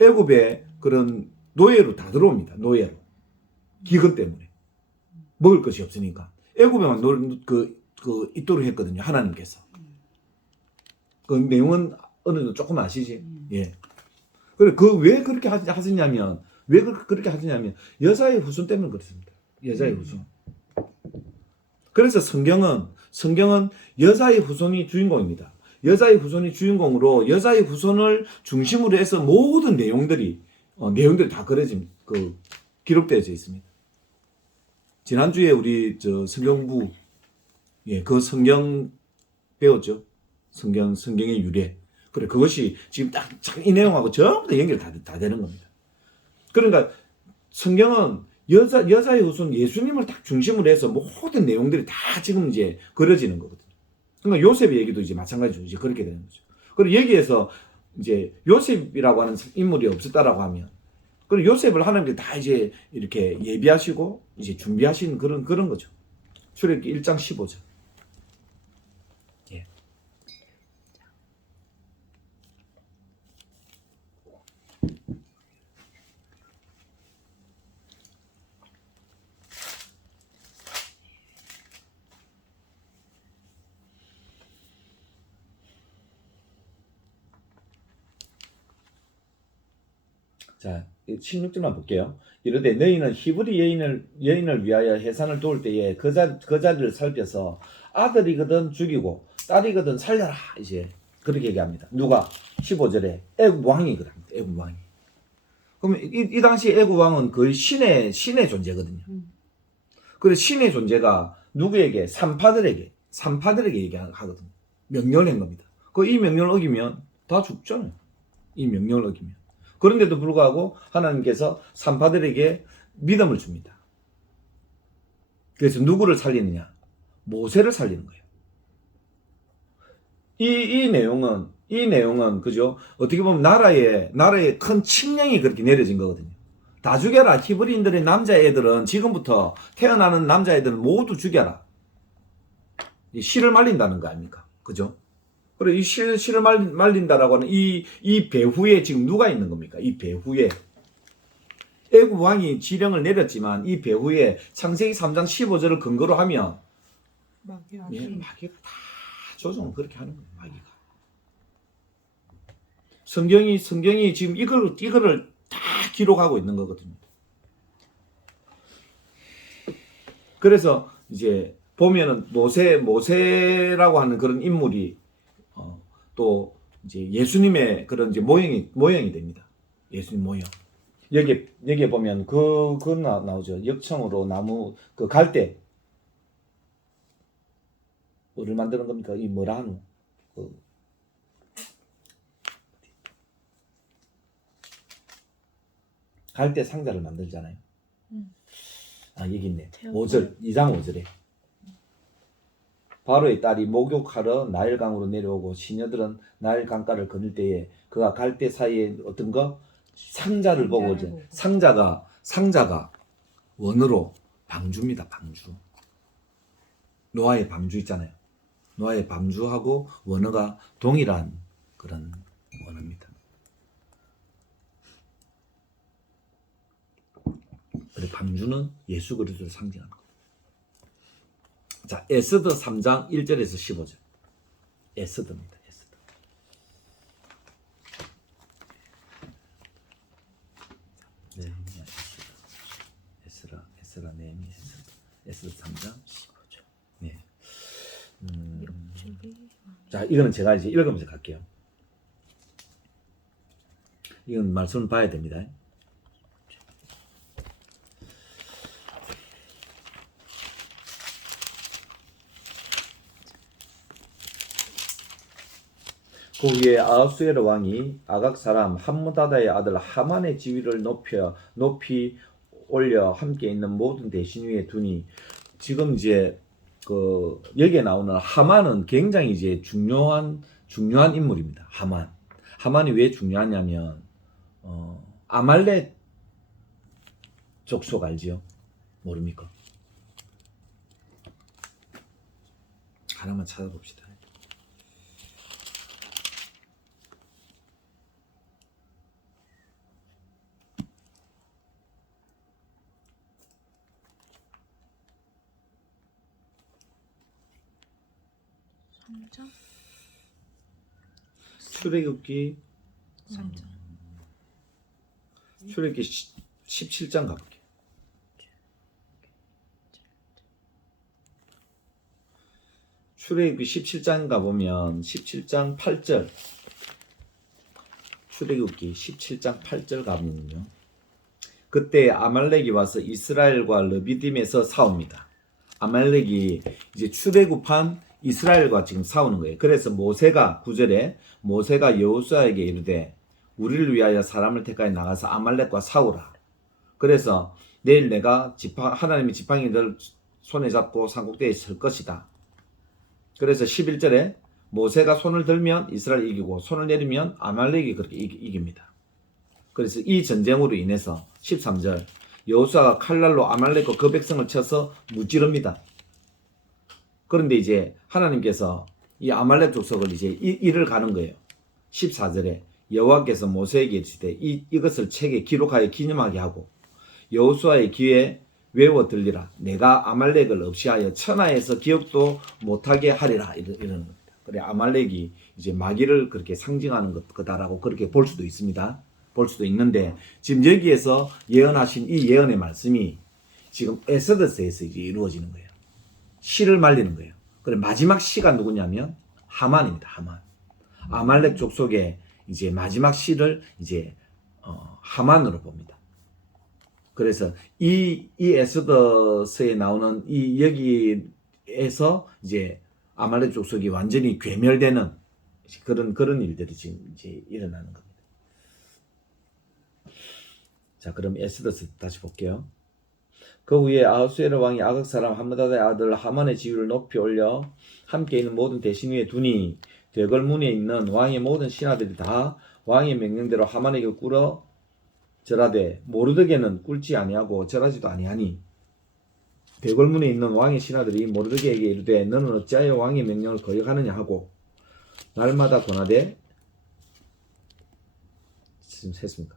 애굽에 그런 노예로 다 들어옵니다. 노예로. 기근 때문에. 먹을 것이 없으니까. 애굽에만 있도록 했거든요. 하나님께서. 그 내용은 어느 정도 조금 아시지? 예. 그래, 왜 그렇게 하시냐면, 여자의 후손 때문에 그렇습니다. 여자의 후손. 그래서 성경은 여자의 후손이 주인공입니다. 여자의 후손이 주인공으로 여자의 후손을 중심으로 해서 모든 내용들이 다 기록되어져 있습니다. 지난주에 우리 성경부, 그 성경 배웠죠. 성경의 유래. 그래, 그것이 지금 딱 이 내용하고 전부 다 연결 다 되는 겁니다. 그러니까 성경은 여자의 후손 예수님을 딱 중심으로 해서 모든 내용들이 다 지금 이제 그려지는 거거든요. 그러니까 요셉의 얘기도 이제 마찬가지로 이제 그렇게 되는 거죠. 그리고 여기에서 이제 요셉이라고 하는 인물이 없었다라고 하면, 그리고 요셉을 하나님께 다 이제 이렇게 예비하시고 이제 준비하신 그런 거죠. 출애굽기 1장 15절. 예. 자, 16절만 볼게요. 이르되 너희는 히브리 여인을 위하여 해산을 도울 때에 그 자리를 살펴서 아들이거든 죽이고 딸이거든 살려라. 이제 그렇게 얘기합니다. 누가? 15절에 애굽 왕이거든. 애굽 왕이. 그러면 이 당시 애굽 왕은 거의 신의 존재거든요. 그래서 신의 존재가 누구에게? 산파들에게 얘기하거든요. 명령을 한 겁니다. 이 명령을 어기면 다 죽잖아요. 이 명령을 어기면. 그런데도 불구하고 하나님께서 산파들에게 믿음을 줍니다. 그래서 누구를 살리느냐? 모세를 살리는 거예요. 이 내용은 그죠? 어떻게 보면 나라에 큰 칙령이 그렇게 내려진 거거든요. 다 죽여라. 히브리인들의 남자애들은 지금부터 태어나는 남자애들은 모두 죽여라. 씨를 말린다는 거 아닙니까? 그죠? 그래, 이 씨를 말린다라고 하는 이 배후에 지금 누가 있는 겁니까? 이 배후에. 애굽 왕이 지령을 내렸지만 이 배후에 창세기 3장 15절을 근거로 하면 마귀가 다 조종을 그렇게 하는 거예요. 마귀가. 성경이 지금 이거를 다 기록하고 있는 거거든요. 그래서 이제 보면은 모세라고 하는 그런 인물이 또 이제 예수님의 그런 이제 모형이 됩니다. 예수님 모형. 여기에 보면 그건 나오죠. 역청으로 나무 그 갈대 뭐를 만드는 겁니까? 이 뭐라 하노? 갈대 상자를 만들잖아요. 여기 있네. 5절, 2장 5절에. 바로의 딸이 목욕하러 나일강으로 내려오고 시녀들은 나일 강가를 건널 때에 그가 갈대 사이에 어떤 거? 상자를 보고 이제 상자가 상자가 원으로 방주입니다. 방주. 노아의 방주 있잖아요. 노아의 방주하고 원어가 동일한 그런 원어입니다. 그리고 방주는 예수 그리스도를 상징하는 거예요. 자, 에스더 3장 1절에서 15절. 에스더입니다. 에스더. 네헤미야, 에스라, 네헤미야, 에스더 3장 15절. 네. 자, 이거는 제가 이제 읽으면서 갈게요. 이건 말씀을 봐야 됩니다. 그 위에 아하수에르 왕이 아각 사람 함무다다의 아들 하만의 지위를 높이 올려 함께 있는 모든 대신 위에 두니, 지금 이제 그 여기에 나오는 하만은 굉장히 이제 중요한 인물입니다. 하만이 왜 중요하냐면 아말렉 족속 알지요? 모릅니까? 하나만 찾아봅시다. 출애굽기 17장 가볼게요. 출애굽기 17장 가보면 17장 8절, 출애굽기 17장 8절 가면요, 그때 아말렉이 와서 이스라엘과 르비딤에서 싸웁니다. 아말렉이 이제 출애굽한 이스라엘과 지금 싸우는 거예요. 그래서 모세가 9절에 모세가 여호수아에게 이르되 우리를 위하여 사람을 택하여 나가서 아말렉과 싸우라. 그래서 내일 내가 하나님의 지팡이를 손에 잡고 산꼭대기에 설 것이다. 그래서 11절에 모세가 손을 들면 이스라엘이 이기고 손을 내리면 아말렉이 그렇게 이깁니다. 그래서 이 전쟁으로 인해서 13절 여호수아가 칼날로 아말렉과 그 백성을 쳐서 무찌릅니다. 그런데 이제 하나님께서 이 아말렉 족속을 이제 일을 가는 거예요. 14절에 여호와께서 모세에게 이르시되 이것을 책에 기록하여 기념하게 하고 여호수아의 귀에 외워 들리라. 내가 아말렉을 없이하여 천하에서 기억도 못하게 하리라. 이러는 겁니다. 그래, 아말렉이 이제 마귀를 그렇게 상징하는 거다라고 그렇게 볼 수도 있습니다. 볼 수도 있는데, 지금 여기에서 예언하신 이 예언의 말씀이 지금 에스더서에서 이제 이루어지는 거예요. 씨를 말리는 거예요. 그래, 마지막 씨가 누구냐면 하만입니다. 하만. 아말렉 족속의 이제 마지막 씨를 이제 하만으로 봅니다. 그래서 이 에스더서에 나오는 이 여기에서 이제 아말렉 족속이 완전히 괴멸되는 그런 일들이 지금 이제 일어나는 겁니다. 자, 그럼 에스더서 다시 볼게요. 그 후에 아하수에르 왕이 아각 사람 함므다다의 아들 하만의 지위를 높이 올려 함께 있는 모든 대신 위에 두니, 대궐문에 있는 왕의 모든 신하들이 다 왕의 명령대로 하만에게 꿇어 절하되 모르드게는 꿇지 아니하고 절하지도 아니하니, 대궐문에 있는 왕의 신하들이 모르드게에게 이르되 너는 어찌하여 왕의 명령을 거역하느냐 하고 날마다 권하되, 지금 셌습니까?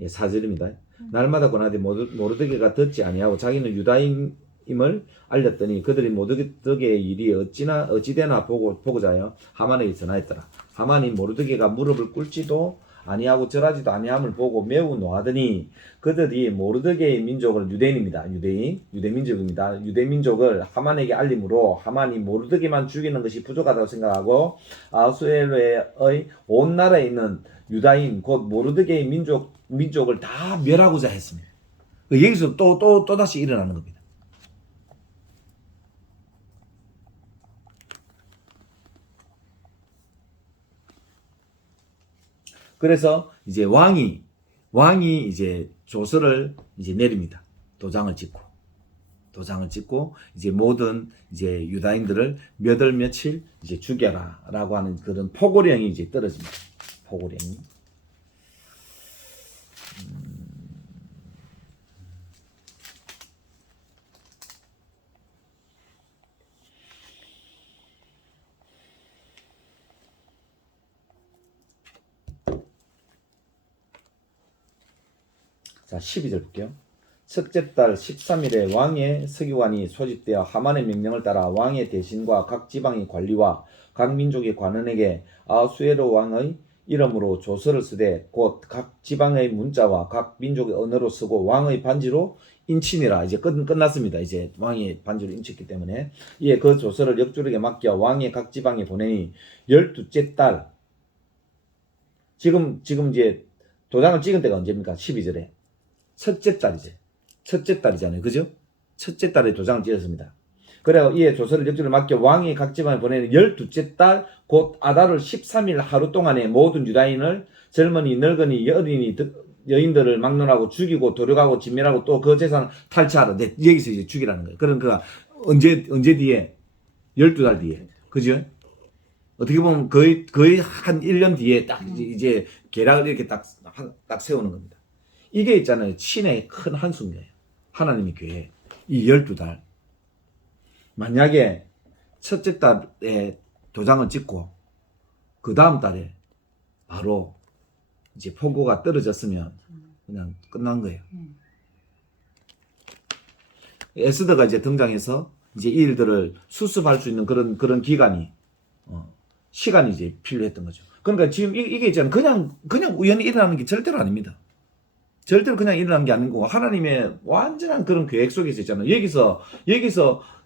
예, 4절입니다. 날마다 권하되 모르드게가 듣지 아니하고 자기는 유다인임을 알렸더니 그들이 모르드게의 일이 어찌되나 보고자 하여 하만에게 전하였더라. 하만이 모르드게가 무릎을 꿇지도 아니하고 절하지도 아니함을 보고 매우 노하더니 그들이 모르드게의 민족을 유대인입니다. 유대민족입니다. 유대민족을 하만에게 알림으로 하만이 모르드게만 죽이는 것이 부족하다고 생각하고 아하수에르의 온 나라에 있는 유다인 곧 모르드게의 민족을 다 멸하고자 했습니다. 여기서 또 다시 일어나는 겁니다. 그래서 이제 왕이 이제 조서를 이제 내립니다. 도장을 찍고 이제 모든 이제 유다인들을 몇 월 며칠 이제 죽여라라고 하는 그런 포고령이 이제 떨어집니다. 포고령이. 자, 12절 볼게요. 첫째 달 13일에 왕의 서기관이 소집되어 하만의 명령을 따라 왕의 대신과 각 지방의 관리와 각 민족의 관원에게 아수에로 왕의 이름으로 조서를 쓰되 곧 각 지방의 문자와 각 민족의 언어로 쓰고 왕의 반지로 인치니라. 이제 끝났습니다. 이제 왕이 반지로 인쳤기 때문에 이에 그 조서를 역주력에 맡겨 왕의 각 지방에 보내니 12째 달 지금 이제 도장을 찍은 때가 언제입니까? 12절에 첫째 달이죠. 첫째 달이잖아요. 그죠? 첫째 달에 도장을 찍었습니다. 그래서 이에 조서를 역주를 맡겨 왕이 각 지방에 보내는 12째 달 곧 아달월 13일 하루 동안에 모든 유다인을 젊은이 늙은이 어린이 여인들을 막론하고 죽이고 도륙하고 진멸하고 또 그 재산을 탈취하라. 네, 여기서 이제 죽이라는 거예요. 그러니까 언제 뒤에 12달 뒤에. 그죠? 어떻게 보면 거의 한 1년 뒤에 딱 이제 계략을 이렇게 딱 세우는 겁니다. 이게 있잖아요. 신의 큰 한수인데요. 하나님의 교회. 이 12달. 만약에 첫째 달에 도장을 찍고 그 다음 달에 바로 이제 폭우가 떨어졌으면 그냥 끝난 거예요. 에스더가 이제 등장해서 이제 이 일들을 수습할 수 있는 그런 기간이 시간이 이제 필요했던 거죠. 그러니까 지금 이게 있잖아요. 그냥 우연히 일어나는 게 절대로 아닙니다. 절대로 그냥 일어나는 게 아니고 하나님의 완전한 그런 계획 속에서 있잖아요. 여기서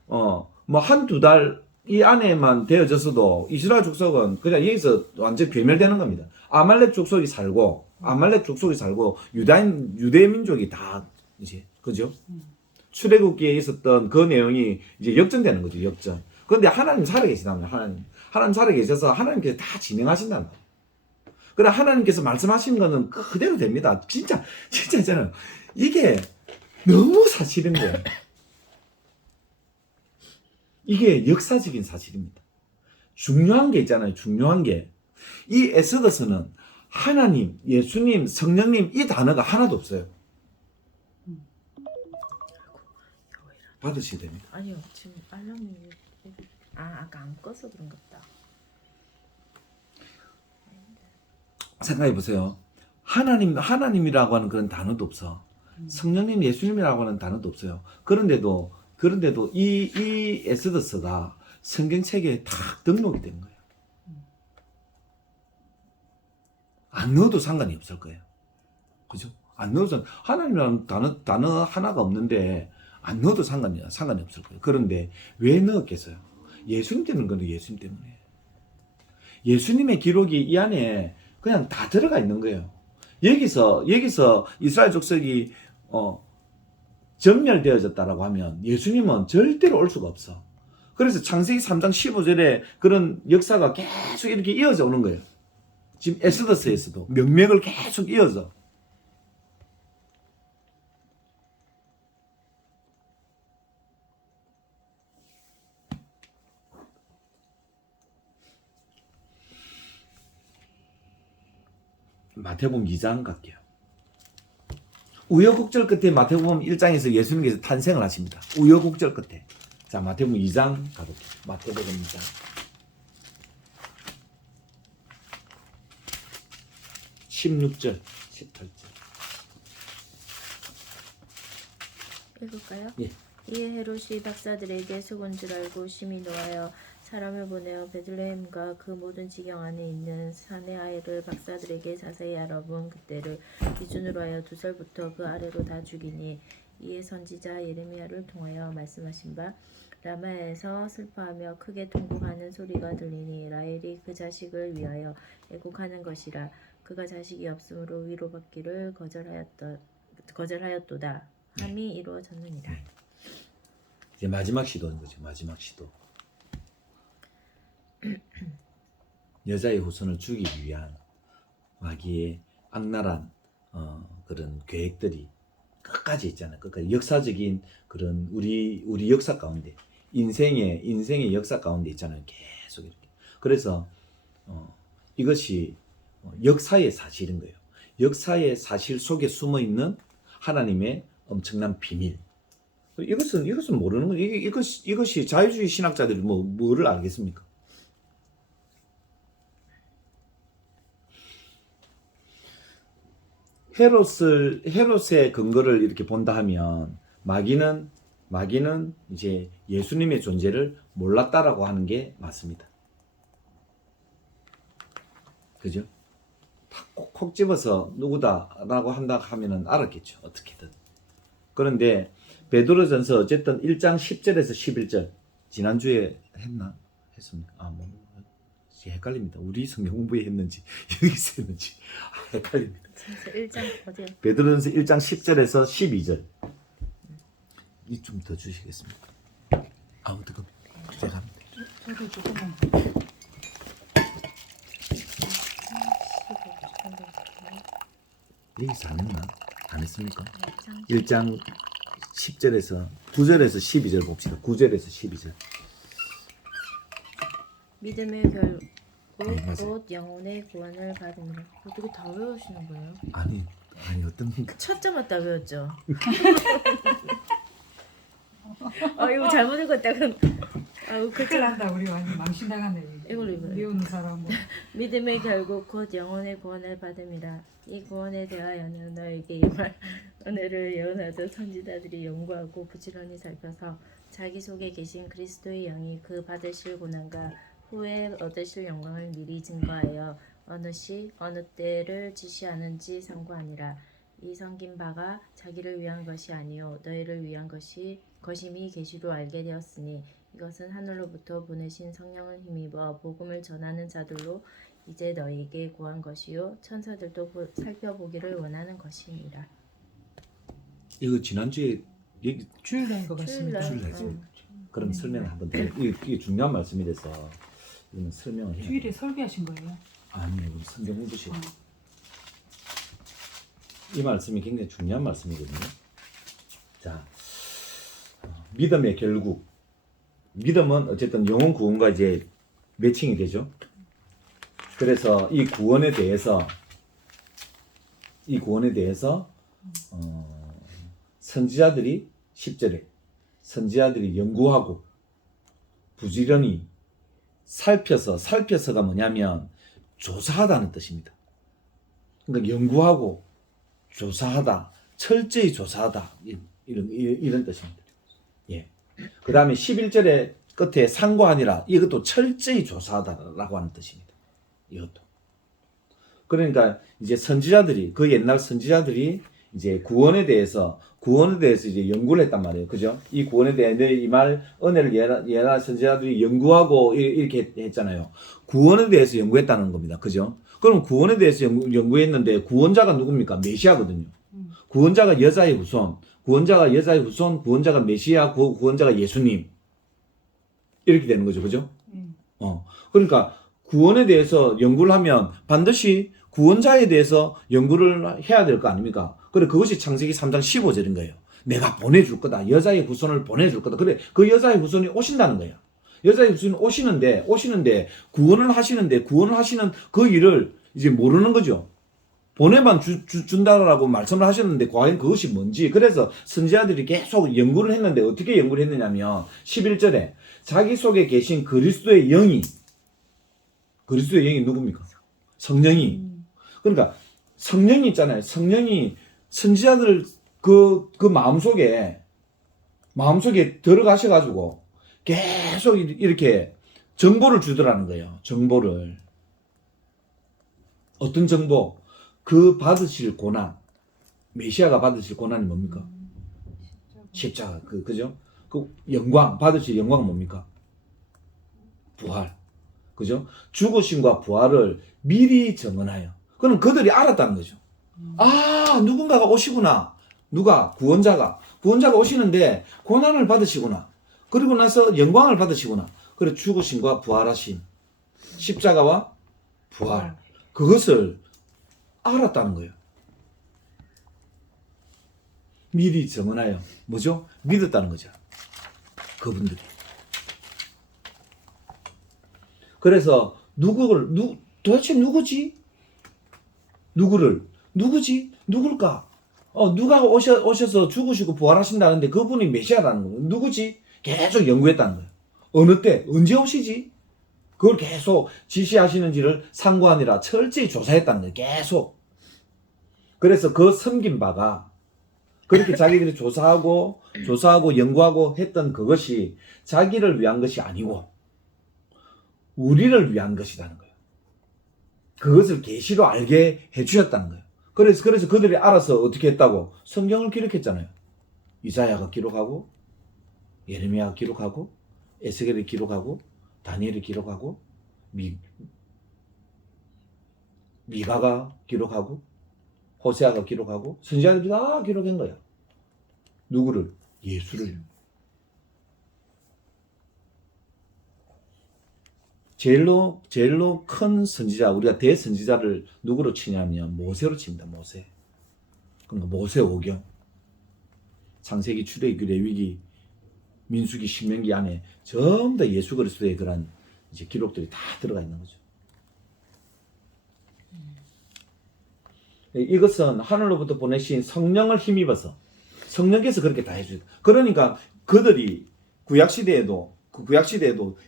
뭐 한두 달 이 안에만 되어졌어도 이스라엘 족속은 그냥 여기서 완전 괴멸되는 겁니다. 아말렉 족속이 살고 유대 민족이 다 이제 그죠? 출애굽기에 있었던 그 내용이 이제 역전되는 거죠. 역전. 그런데 하나님 살아계시다면 하나님 살아계셔서 하나님께서 다 진행하신다는 거예요. 그래 하나님께서 말씀하신 거는 그대로 됩니다. 진짜 있잖아요. 이게 너무 사실인 거예요. 이게 역사적인 사실입니다. 중요한 게 있잖아요. 중요한 게. 이 에스더서는 하나님, 예수님, 성령님 이 단어가 하나도 없어요. 받으셔야 됩니다. 아니요, 지금 알람이 아까 안 꺼서 그런가 보다. 생각해 보세요. 하나님이라고 하는 그런 단어도 없어. 성령님, 예수님이라고 하는 단어도 없어요. 그런데도 이 에스더서가 성경책에 탁 등록이 된 거예요. 안 넣어도 상관이 없을 거예요. 그죠? 안 넣어도 하나님이라는 단어 하나가 없는데 안 넣어도 상관이 없을 거예요. 그런데 왜 넣었겠어요? 예수님 때문에 그런데 예수님 때문에. 예수님의 기록이 이 안에 그냥 다 들어가 있는 거예요. 여기서 이스라엘 족속이 전멸되어졌다라고 하면 예수님은 절대로 올 수가 없어. 그래서 창세기 3장 15절에 그런 역사가 계속 이렇게 이어져 오는 거예요. 지금 에스더서에서도 명맥을 계속 이어져. 마태복음 2장 갈게요. 우여곡절 끝에 마태복음 1장에서 예수님께서 탄생을 하십니다. 우여곡절 끝에. 자, 마태복음 2장 가볼게요. 마태복음 2장. (16절) (18절) 읽을까요? 예. 이에 헤롯이 박사들에게 속은 줄 알고 심히 노하여 사람을 보내어 베들레헴과 그 모든 지경 안에 있는 산의 아이를 박사들에게 자세히 알아본 그때를 기준으로 하여 2살부터 그 아래로 다 죽이니 이에 선지자 예레미야를 통하여 말씀하신 바 라마에서 슬퍼하며 크게 통곡하는 소리가 들리니 라헬이 그 자식을 위하여 애곡하는 것이라. 그가 자식이 없으므로 위로받기를 거절하였도다 함이 이루어졌느니라. 이제 마지막 시도인 거죠. 마지막 시도. 여자의 후손을 죽이기 위한 마귀의 악랄한 그런 계획들이 끝까지 있잖아요. 끝까지 역사적인 그런 우리 역사 가운데 인생의 역사 가운데 있잖아요. 계속 이렇게. 그래서 이것이 역사의 사실인 거예요. 역사의 사실 속에 숨어 있는 하나님의 엄청난 비밀. 이것은 모르는 거예요. 이것이 자유주의 신학자들이 뭐를 알겠습니까? 헤롯의 근거를 이렇게 본다 하면 마귀는 이제 예수님의 존재를 몰랐다라고 하는 게 맞습니다. 그죠? 콕 집어서 누구다라고 한다 하면은 알았겠죠. 어떻게든. 그런데 베드로전서 어쨌든 1장 10절에서 11절 지난주에 했습니까? 뭐 헷갈립니다. 우리 성경 공부에 했는지 여기서 했는지 헷갈립니다. 1장 어디요? 베드로전서 1장 10절에서 12절. 이 좀 더 주시겠습니까? 아우 뜨거. 제가 합니다. 저도 조금만. 여기서 안 했나? 안 했습니까? 1장 10절에서 9절에서 12절 봅시다. 9절에서 12절. 믿음의 결국 네, 맞아요. 곧 영혼의 구원을 받으리라. 어떻게 다 외우시는 거예요? 아니 어떤 첫 점만 다 외웠죠. 이거 잘못 읽었다가 큰일 그쵸. 난다. 우리 완전 망신당하네. 이걸로 읽어요. 미우는 사람 뭐. 믿음의 결국 곧 영혼의 구원을 받음이라. 이 구원에 대하여는 너에게 임할 은혜를 예언하던 선지자들이 연구하고 부지런히 살펴서 자기 속에 계신 그리스도의 영이 그 받으실 고난과 후에 얻으실 영광을 미리 증거하여 어느 시 어느 때를 지시하는지 상고하니라. 이 섬긴 바가 자기를 위한 것이 아니요 너희를 위한 것임이 계시로 알게 되었으니 이것은 하늘로부터 보내신 성령을 힘입어 복음을 전하는 자들로 이제 너희에게 구한 것이요 천사들도 살펴보기를 원하는 것이니라. 이거 지난주에 얘기 주일날 것 같습니다. 주일날. 주일날 했어요. 그럼 설명 한번 더. 이게 중요한 말씀이라서 이거는 설명을 해야 주일에 돼요. 설교하신 거예요? 아니요, 그럼 성경 공부시. 어. 이 말씀이 굉장히 중요한 말씀이거든요. 자, 믿음의 결국. 믿음은 어쨌든 영혼 구원과 이제 매칭이 되죠. 그래서 이 구원에 대해서 선지자들이 10절에 선지자들이 연구하고 부지런히 살펴서가 뭐냐면 조사하다는 뜻입니다. 그러니까 연구하고 조사하다, 철저히 조사하다 이런 뜻입니다. 예. 그 다음에 11절의 끝에 상고하니라 이것도 철저히 조사하다라고 하는 뜻입니다. 이것도. 그러니까 이제 선지자들이 그 옛날 선지자들이 이제 구원에 대해서 이제 연구를 했단 말이에요. 그죠? 이 구원에 대한 이 말 은혜를 옛날 선지자들이 연구하고 이렇게 했잖아요. 구원에 대해서 연구했다는 겁니다. 그죠? 그럼 구원에 대해서 연구했는데 구원자가 누굽니까? 메시아거든요. 구원자가 여자의 후손, 구원자가 메시아, 구원자가 예수님. 이렇게 되는 거죠. 그죠? 그러니까 구원에 대해서 연구를 하면 반드시 구원자에 대해서 연구를 해야 될 거 아닙니까? 그래, 그것이 창세기 3장 15절인 거예요. 내가 보내줄 거다. 여자의 후손을 보내줄 거다. 그래, 그 여자의 후손이 오신다는 거예요. 여자의 후손이 오시는데, 구원을 하시는 그 일을 이제 모르는 거죠. 보내만 준다라고 말씀을 하셨는데, 과연 그것이 뭔지. 그래서 선지자들이 계속 연구를 했는데, 어떻게 연구를 했느냐면, 11절에 자기 속에 계신 그리스도의 영이 누굽니까? 성령이. 그러니까 성령이 있잖아요. 성령이 선지자들 그 마음속에 들어가셔가지고 계속 이렇게 정보를 주더라는 거예요. 정보를. 어떤 정보? 그 받으실 고난. 메시아가 받으실 고난이 뭡니까? 십자가. 그죠? 그 영광, 받으실 영광은 뭡니까? 부활. 그죠? 죽으심과 부활을 미리 정언하여. 그럼 그들이 알았다는 거죠. 아, 누군가가 오시구나. 누가? 구원자가 오시는데 고난을 받으시구나. 그리고 나서 영광을 받으시구나. 그래, 죽으심과 부활하심. 십자가와 부활. 그것을 알았다는 거예요. 미리 정언하여. 뭐죠? 믿었다는 거죠. 그분들이. 그래서 도대체 누구지? 누구지? 누굴까? 누가 오셔서 죽으시고 부활하신다는데 그분이 메시아라는 거예요. 누구지? 계속 연구했다는 거예요. 어느 때? 언제 오시지? 그걸 계속 지시하시는지를 상고하니라 철저히 조사했다는 거예요. 계속. 그래서 그 섬긴 바가 그렇게 자기들이 조사하고 연구하고 했던 그것이 자기를 위한 것이 아니고 우리를 위한 것이라는 거예요. 그것을 계시로 알게 해주셨다는 거예요. 그래서 그들이 알아서 어떻게 했다고? 성경을 기록했잖아요. 이사야가 기록하고 예레미야가 기록하고 에스겔이 기록하고 다니엘이 기록하고 미가가 기록하고 호세아가 기록하고 선지자들이 다 기록한 거야. 누구를? 예수를. 제일로 큰 선지자, 우리가 대선지자를 누구로 치냐면 모세로 칩니다. 모세. 그러니까 모세 오경. 창세기, 출애굽기, 레위기, 민수기, 신명기 안에 전부 다 예수 그리스도의 그런 이제 기록들이 다 들어가 있는 거죠. 이것은 하늘로부터 보내신 성령을 힘입어서 성령께서 그렇게 다 해주죠. 그러니까 그들이 구약시대에도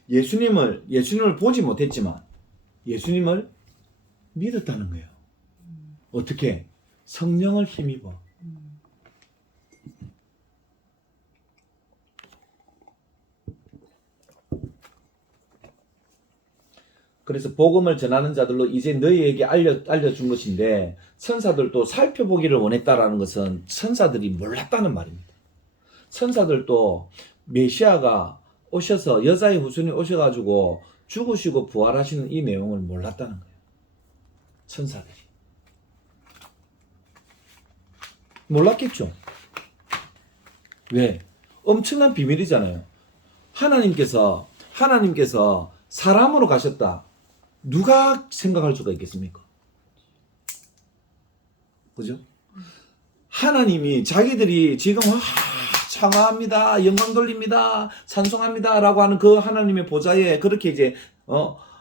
예수님을 보지 못했지만 예수님을 믿었다는 거예요. 어떻게? 성령을 힘입어. 그래서 복음을 전하는 자들로 이제 너희에게 알려준 것인데 천사들도 살펴보기를 원했다라는 것은 천사들이 몰랐다는 말입니다. 천사들도 메시아가 오셔서 여자의 후손이 오셔가지고 죽으시고 부활하시는 이 내용을 몰랐다는 거예요. 천사들이. 몰랐겠죠. 왜? 엄청난 비밀이잖아요. 하나님께서 사람으로 가셨다. 누가 생각할 수가 있겠습니까? 그죠? 하나님이 자기들이 지금 찬양합니다, 영광 돌립니다, 찬송합니다 라고 하는 그 하나님의 보좌에 그렇게 이제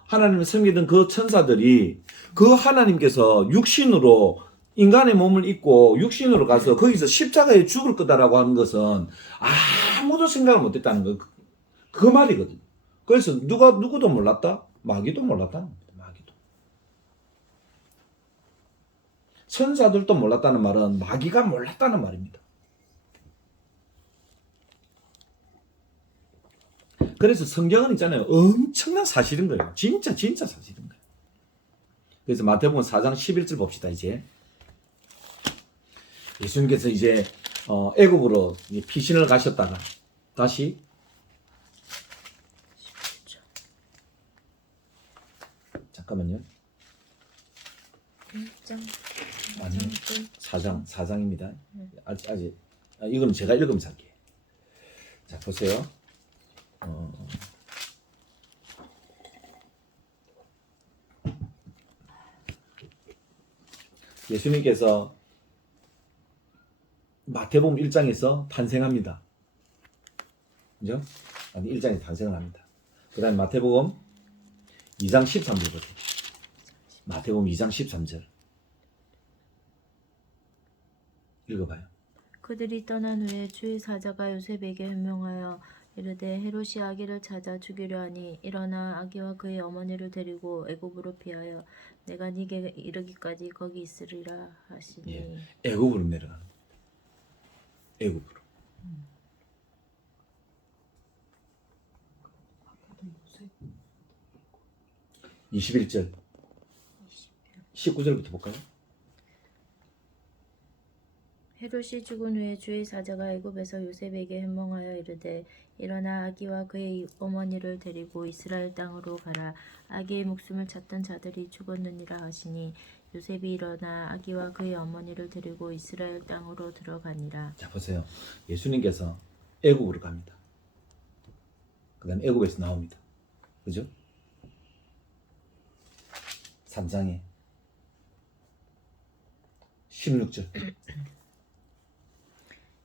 하나님을 섬기던 그 천사들이 그 하나님께서 육신으로 인간의 몸을 입고 육신으로 가서 거기서 십자가에 죽을 거다라고 하는 것은 아무도 생각을 못했다는 거. 그 말이거든요. 그래서 누구도 몰랐다? 마귀도 몰랐다는 겁니다. 마귀도. 천사들도 몰랐다는 말은 마귀가 몰랐다는 말입니다. 그래서 성경은 있잖아요. 엄청난 사실인 거예요. 진짜 사실인 거예요. 그래서 마태복음 4장 11절 봅시다. 이제 예수님께서 이제 애굽으로 피신을 가셨다가 다시 잠깐만요. 1장 아니요. 4장입니다. 아직 이건 제가 읽으면서 할게요. 자, 보세요. 예수님께서 마태복음 1장에서 탄생합니다. 그죠? 아니, 1장에서 탄생을 합니다. 그 다음에 마태복음 2장 13절 보세요. 마태복음 2장 13절. 읽어봐요. 그들이 떠난 후에 주의 사자가 요셉에게 현명하여 이르되 헤롯이 아기를 찾아 죽이려 하니 일어나 아기와 그의 어머니를 데리고 애굽으로 피하여 내가 네게 이르기까지 거기 있으리라 하시니. 예, 애굽으로 내려가는 겁니다. 애굽으로. 21절 19절부터 볼까요? 헤롯이 죽은 후에 주의 사자가 애굽에서 요셉에게 현몽하여 이르되 일어나 아기와 그의 어머니를 데리고 이스라엘 땅으로 가라. 아기의 목숨을 찾던 자들이 죽었느니라 하시니 요셉이 일어나 아기와 그의 어머니를 데리고 이스라엘 땅으로 들어가니라. 자, 보세요. 예수님께서 애굽으로 갑니다. 그 다음에 애굽에서 나옵니다. 그죠? 3장에 16절.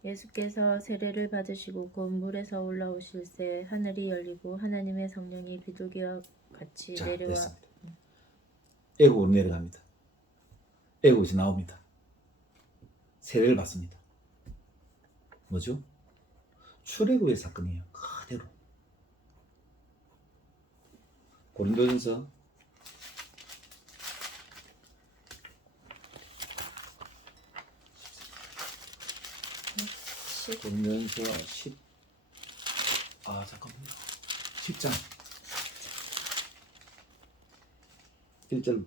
예수께서 세례를 받으시고 곧 물에서 올라오실새 하늘이 열리고 하나님의 성령이 비둘기와 같이 자, 내려와. 됐습니다. 애굽으로 내려갑니다. 애굽에서 나옵니다. 세례를 받습니다. 뭐죠? 출애굽의 사건이에요. 그대로. 고린도전서 그러면서 10. 아 잠깐만요. 10장 1절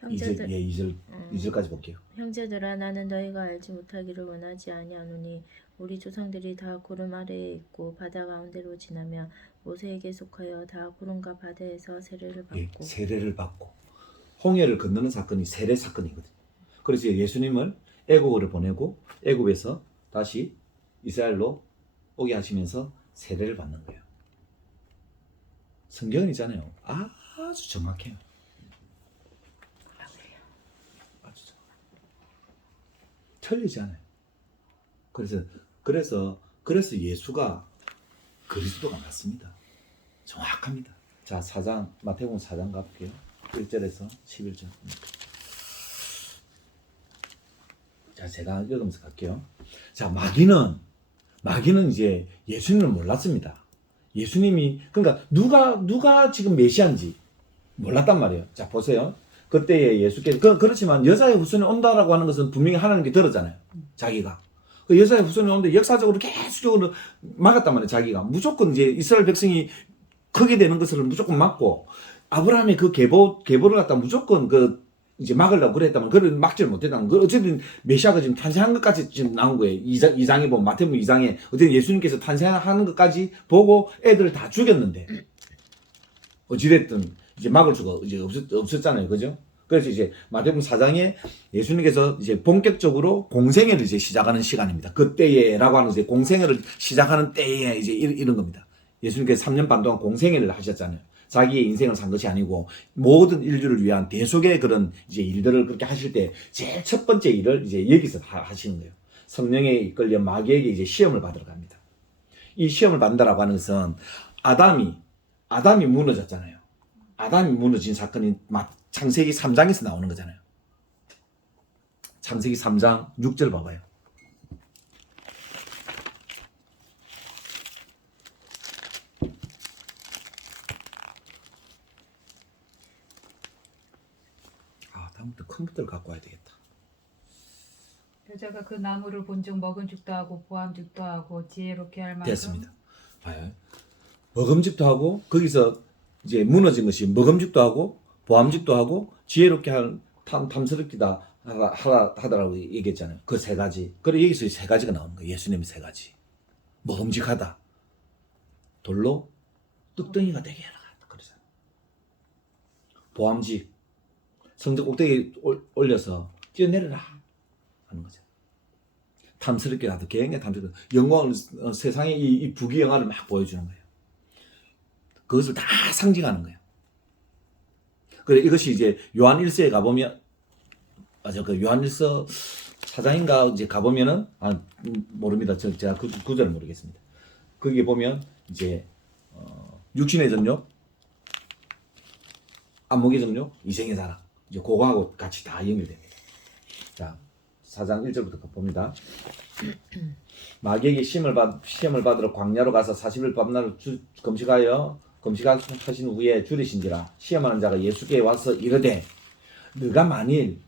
형제들 2절까지 볼게요. 형제들아 나는 너희가 알지 못하기를 원하지 아니하노니 우리 조상들이 다 구름 아래에 있고 바다 가운데로 지나며 모세에게 속하여 다 구름과 바다에서 세례를 예, 받고 세례를 받고 홍해를 건너는 사건이 세례 사건이거든요. 그래서 예수님을 애국으로 보내고 애국에서 다시 이스라엘로 오게 하시면서 세례를 받는 거예요. 성경은 있잖아요. 아주 정확해요. 아주 정확해요. 틀리지 않아요. 그래서 예수가 그리스도가 맞습니다. 정확합니다. 자, 4장 마태복음 4장 가볼게요. 1절에서 11절. 자, 제가 읽으면서 갈게요. 자, 마귀는 이제 예수님을 몰랐습니다. 예수님이 그러니까 누가 지금 메시아인지 몰랐단 말이에요. 자, 보세요. 그때에 예수께서 그렇지만 여자의 후손이 온다라고 하는 것은 분명히 하나님께 들었잖아요. 자기가 그 여자의 후손이 오는데 역사적으로 계속적으로 막았단 말이에요. 자기가 무조건 이제 이스라엘 백성이 크게 되는 것을 무조건 막고 아브라함의 그 계보를 갖다 무조건 이제 막으려고 그랬다면 그걸 막지를 못했다면 어쨌든 메시아가 지금 탄생한 것까지 지금 나온 거예요. 2장에 보면 마태복음 2장에 어쨌든 예수님께서 탄생하는 것까지 보고 애들을 다 죽였는데 어찌됐든 이제 막을 수가 이제 없었잖아요. 그죠? 그래서 이제 마태복음 4장에 예수님께서 이제 본격적으로 공생애를 이제 시작하는 시간입니다. 그때에라고 하는 이제 공생애를 시작하는 때에 이제 이런 겁니다. 예수님께서 3년 반 동안 공생애를 하셨잖아요. 자기의 인생을 산 것이 아니고 모든 인류를 위한 대속의 그런 이제 일들을 그렇게 하실 때 제일 첫 번째 일을 이제 여기서 하시는 거예요. 성령에 이끌려 마귀에게 이제 시험을 받으러 갑니다. 이 시험을 받는다라고 하는 것은 아담이 무너졌잖아요. 아담이 무너진 사건이 창세기 3장에서 나오는 거잖아요. 창세기 3장 6절 봐봐요. 다음부터 컴퓨터를 갖고 와야 되겠다. 여자가 그 나무를 본즉 먹은죽도 하고 보암죽도 하고 지혜롭게 할 만큼 됐습니다. 봐요. 먹음직도 하고 거기서 이제 무너진 것이 먹음직도 하고 보암직도 하고 지혜롭게 할 탐스럽기다 하다라고 얘기했잖아요. 그 세 가지. 그래 여기서 세 가지가 나오는 거예요. 예수님의 세 가지. 먹음직하다. 돌로 뚝덩이가 되게 해라. 그러잖아요. 보암직. 성전 꼭대기 올려서 뛰어내려라 하는 거죠. 탐스럽게 하다. 굉장히 탐스럽게. 영광을 세상에 이 부귀영화를 막 보여주는 거예요. 그것을 다 상징하는 거예요. 그래 이것이 이제 요한 1서에 가보면 그 요한 1서 4장인가 이제 가보면은 모릅니다. 제가 그 구절을 모르겠습니다. 거기에 보면 이제 육신의 정욕, 안목의 정욕, 이생의 사랑 이제 그거하고 같이 다 연결됩니다. 자 4장 1절부터 봅니다. 마귀에게 시험을 받으러 광야로 가서 40일 밤낮을 금식하신 후에 줄이신지라 시험하는 자가 예수께 와서 이르되 너가 만일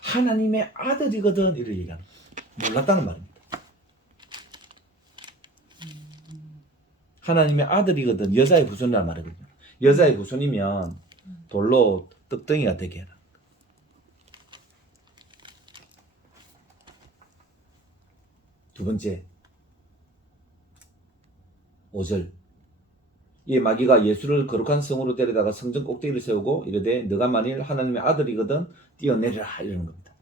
하나님의 아들이거든 이를 얘기하는 거예요. 몰랐다는 말입니다. 하나님의 아들이거든 여자의 후손이라는 말이거든요. 여자의 후손이면 돌로 떡덩이가 되게 해라. 두 번째 5절 이 마귀가 예수를 거룩한 성으로 데려다가 성전 꼭대기를 세우고 이르되 너가 만일 하나님의 아들이거든 뛰어내리라 이러는 겁니다.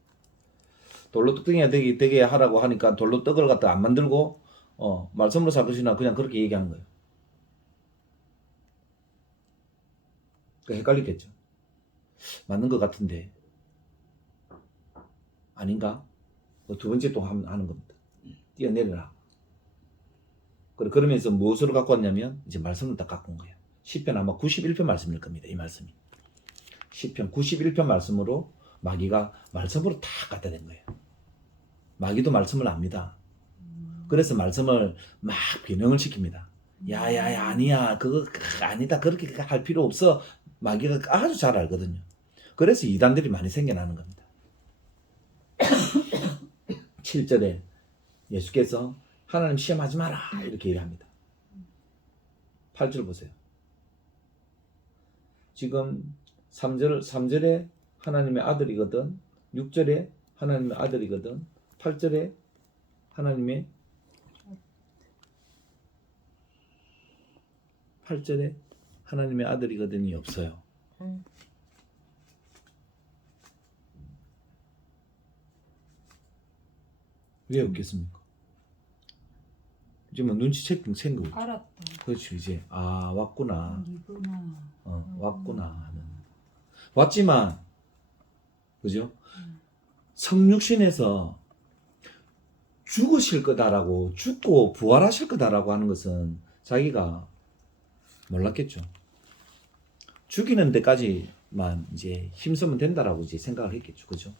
돌로 떡덩이가 되게 하라고 하니까 돌로 떡을 갖다 안 만들고 말씀으로 살 것이나 그냥 그렇게 얘기하는 거예요. 헷갈리겠죠. 맞는 것 같은데 아닌가? 두 번째 또 하는 겁니다. 뛰어내리라. 그러면서 무엇으로 갖고 왔냐면 이제 말씀을 딱 갖고 온 거예요. 시편 아마 91편 말씀일 겁니다. 이 말씀이. 시편 91편 말씀으로 마귀가 말씀으로 다 갖다 댄 거예요. 마귀도 말씀을 압니다. 그래서 말씀을 막 변형을 시킵니다. 야야야 아니야 그거 아니다 그렇게 할 필요 없어. 마귀가 아주 잘 알거든요. 그래서 이단들이 많이 생겨나는 겁니다. 7절에 예수께서 하나님 시험하지 마라 이렇게 얘기합니다. 8절 보세요. 지금 3절에 하나님의 아들이거든, 6절에 하나님의 아들이거든, 8절에 하나님의 8절에 하나님의 아들이거든이 없어요. 왜 없겠습니까? 이제 뭐 눈치채긴 챈 거죠. 알았다. 그렇죠. 이제 아 왔구나. 이구나. 왔구나 하는. 왔지만 그죠? 성육신에서 죽으실 거다라고, 죽고 부활하실 거다라고 하는 것은 자기가 몰랐겠죠. 죽이는 데까지만 이제 힘쓰면 된다라고 이제 생각을 했겠죠. 그죠?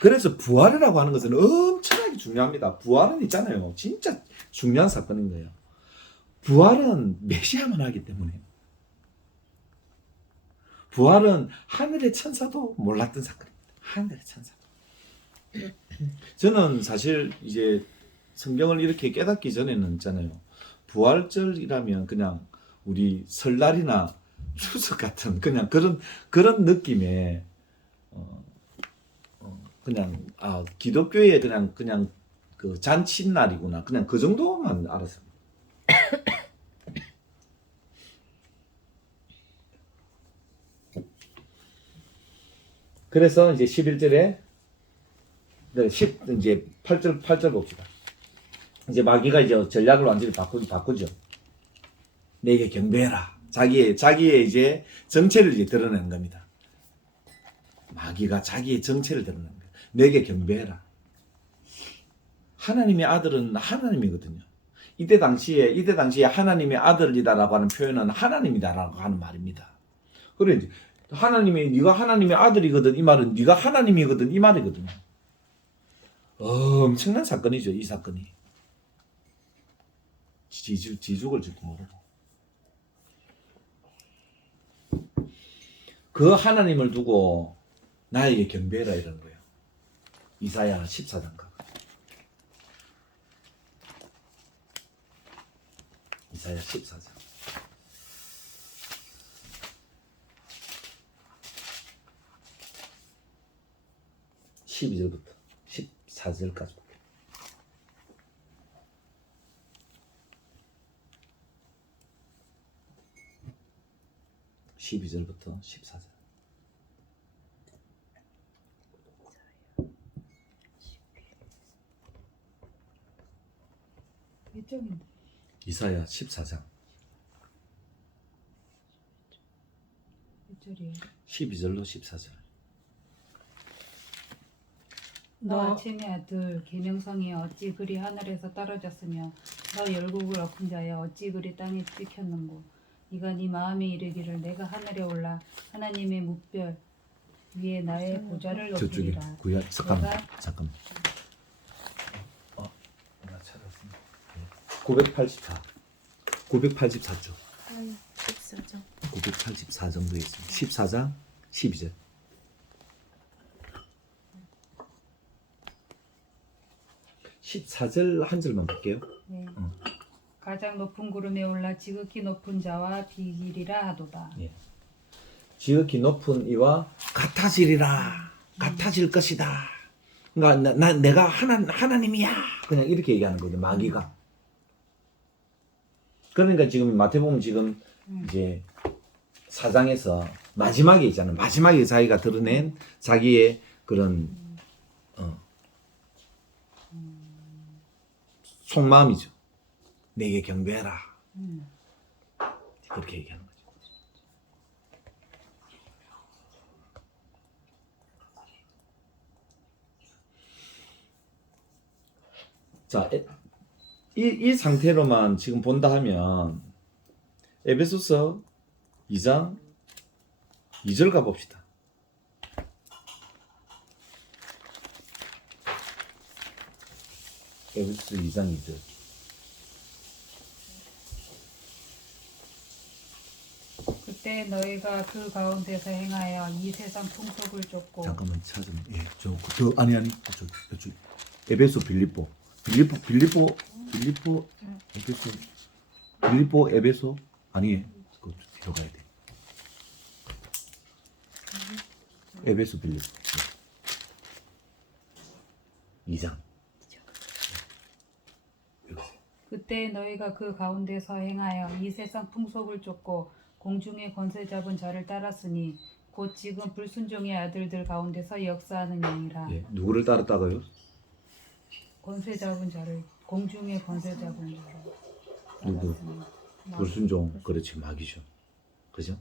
그래서 부활이라고 하는 것은 엄청나게 중요합니다. 부활은 있잖아요. 진짜 중요한 사건인 거예요. 부활은 메시아만 하기 때문에. 부활은 하늘의 천사도 몰랐던 사건입니다. 하늘의 천사. 저는 사실 이제 성경을 이렇게 깨닫기 전에는 있잖아요. 부활절이라면 그냥 우리 설날이나 추석 같은 그냥 그런 느낌의 그냥 기독교의 그냥 그 잔칫날이구나, 그냥 그 정도만 알았습니다. 그래서 이제 11절에 이제 8절 봅시다. 이제 마귀가 이제 전략을 완전히 바꾸죠. 내게 경배해라. 자기의 이제 정체를 이제 드러내는 겁니다. 마귀가 자기의 정체를 드러내는 거예요. 내게 경배해라. 하나님의 아들은 하나님이거든요. 이때 당시에 하나님의 아들이다라고 하는 표현은 하나님이다라고 하는 말입니다. 그래 이제 네가 하나님의 아들이거든, 이 말은 네가 하나님이거든, 이 말이거든요. 엄청난 사건이죠, 이 사건이. 지죽을 줄도 모르고. 그 하나님을 두고 나에게 경배해라 이러는 거예요. 이사야 14장 가. 이사야 14장. 12절부터 14절까지 볼게요. 12절부터 14절. 몇 장인데? 이사야 14장 몇 절이에요? 12절로 14절. 너 아침의 아들 계명성이 어찌 그리 하늘에서 떨어졌으며 너 열국을 엎은 자여 어찌 그리 땅에 찍혔는고. 네가 네 마음에 이르기를 내가 하늘에 올라 하나님의 뭇별 위에 나의 보좌를 저쪽에 높이리라. 잠깐만. 내가 찾았습니다. 984쪽. 14장. 984 정도에 있습니다. 14장 12절. 14절 한 절만 볼게요. 네. 가장 높은 구름에 올라 지극히 높은 자와 비기리라 하도다. 예. 지극히 높은 이와 같아지리라. 같아질 것이다. 그러니까 내가 하나님이야. 그냥 이렇게 얘기하는 거죠. 마귀가. 그러니까 지금 마태복음 지금 이제 4장에서 마지막에 있잖아요. 마지막에 자기가 드러낸 자기의 그런 속마음이죠. 내게 경배해라. 그렇게 얘기하는 거죠. 자, 이 상태로만 지금 본다 하면 에베소서 2장 2절 가봅시다. 에베소서 2장 2절. 그때 너희가 그 가운데서 행하여 이 세상 풍속을 쫓고 잠깐만 찾으면 아니 그쪽 에베소 빌립보 에베소 빌립보 에베소 아니 그 뒤로 가야 돼. 에베소 빌립보 2장. 그때 너희가 그 가운데서 행하여 이 세상 풍속을 쫓고 공중의 권세 잡은 자를 따랐으니 곧 지금 불순종의 아들들 가운데서 역사하는 영이라. 예, 누구를 따랐다고요? 권세 잡은 자를, 공중의 권세 잡은 자를 누구? 따랐으니. 불순종, 그렇지, 마귀죠. 그죠?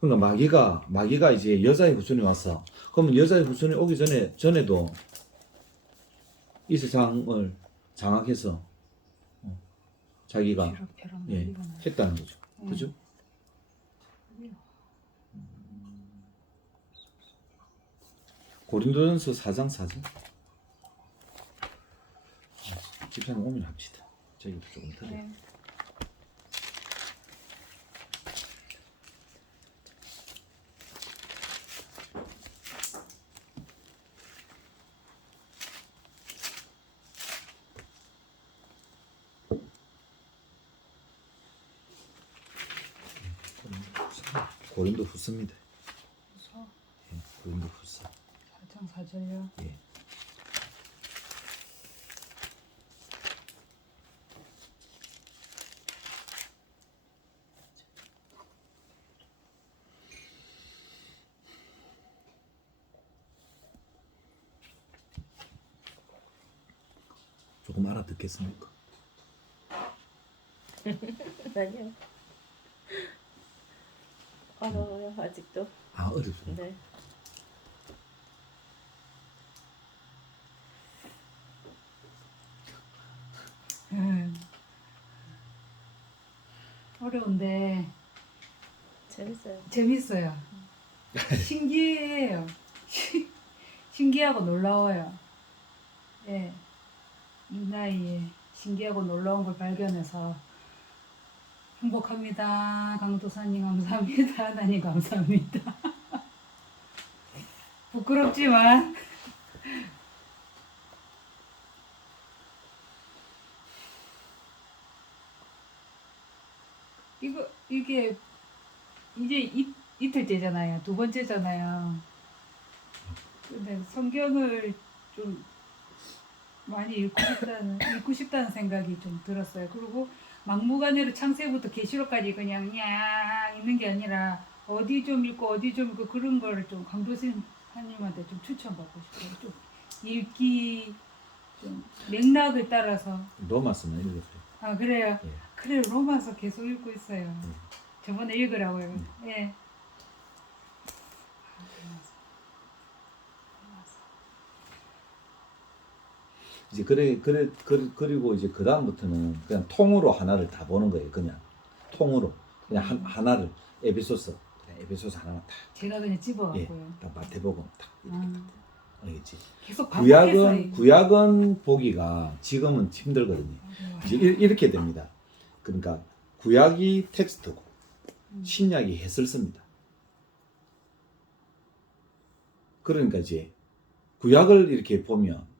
그러니까 마귀가 이제 여자의 후손이 왔어. 그러면 여자의 후손이 오기 전에도 이 세상을 장악해서 자기가 벼락벼락 예, 난리가 나요. 했다는 거죠. 그죠? 고린도전서 4장 4절. 집사님 오면 합시다. 저기도 조금 더. 네. 고린도 후서입니다. 그래서 예, 고린도 후서. 4장 4절요. 예. 조금 알아듣겠습니까? 아니요. 어려워요 아직도. 아, 어렵습니다. 네. 어려운데 재밌어요. 재밌어요. 신기해요. 신기하고 놀라워요. 예. 이 나이에 신기하고 놀라운 걸 발견해서 행복합니다. 강도사님 감사합니다. 하나님 감사합니다. 부끄럽지만 이게 이제 이틀째잖아요. 두 번째잖아요. 근데 성경을 좀 많이 읽고 싶다는 생각이 좀 들었어요. 그리고 막무가내로 창세부터 계시록까지 그냥 있는 게 아니라 어디 좀 읽고 어디 좀 읽고 그런 거를 좀 강도사님한테 좀 추천받고 싶어요. 좀 읽기 좀 맥락을 따라서. 로마서는 읽으세요. 아 그래요. 예. 그래 로마서 계속 읽고 있어요. 저번에 읽으라고요. 예. 이제 그리고 이제 그 다음부터는 그냥 통으로 하나를 다 보는 거예요. 그냥 통으로 그냥 하나를 에베소서 하나만 딱 제가 그냥 집어갖고요. 딱 마태복음 딱 이렇게 딱 알겠지? 계속 반복해서 구약은 보기가 지금은 힘들거든요. 이제 이렇게 됩니다. 그러니까 구약이 텍스트고 신약이 해설서입니다. 그러니까 이제 구약을 이렇게 보면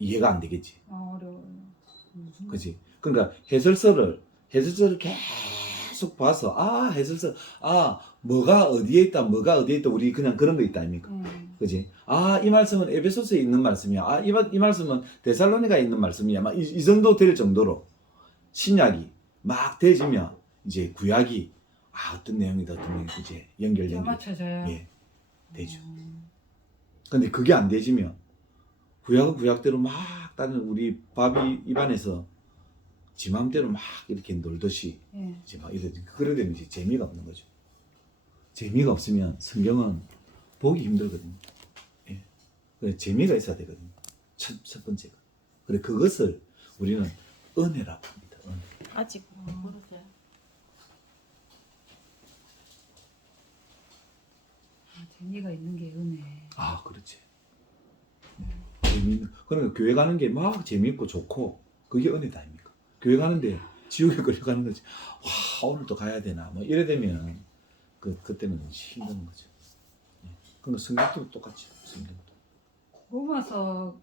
이해가 안 되겠지. 어려워요. 그지? 그러니까 해설서를 계속 봐서 해설서 뭐가 어디에 있다 우리 그냥 그런 거 있다 아닙니까? 그지? 이 말씀은 에베소서에 있는 말씀이야. 이 말씀은 데살로니가에 있는 말씀이야. 막 이 정도 될 정도로 신약이 막 되지면 이제 구약이 어떤 내용이다 이제 연결 맞춰져요. 예, 되죠. 근데 그게 안 되지면 구약은 구약대로 막 다른 우리 밥이 입안에서 지 맘대로 막 이렇게 놀듯이 이제 막 이러지. 그러면 이제 재미가 없는 거죠. 재미가 없으면 성경은 보기 힘들거든요. 예. 그래서 재미가 있어야 되거든요. 첫 번째가. 그래 그것을 우리는 은혜라고 합니다. 은혜. 아직 모르세요. 재미가 있는 게 은혜. 그렇지. 재밌는. 그러니까 교회 가는 게 막 재밌고 좋고 그게 은혜다 아닙니까? 교회 가는데 지옥에 걸려가는 거지. 오늘도 가야 되나 뭐 이래 되면 그때는 힘든 거죠. 예. 그러니까 성경도 똑같이 성경도. 로마서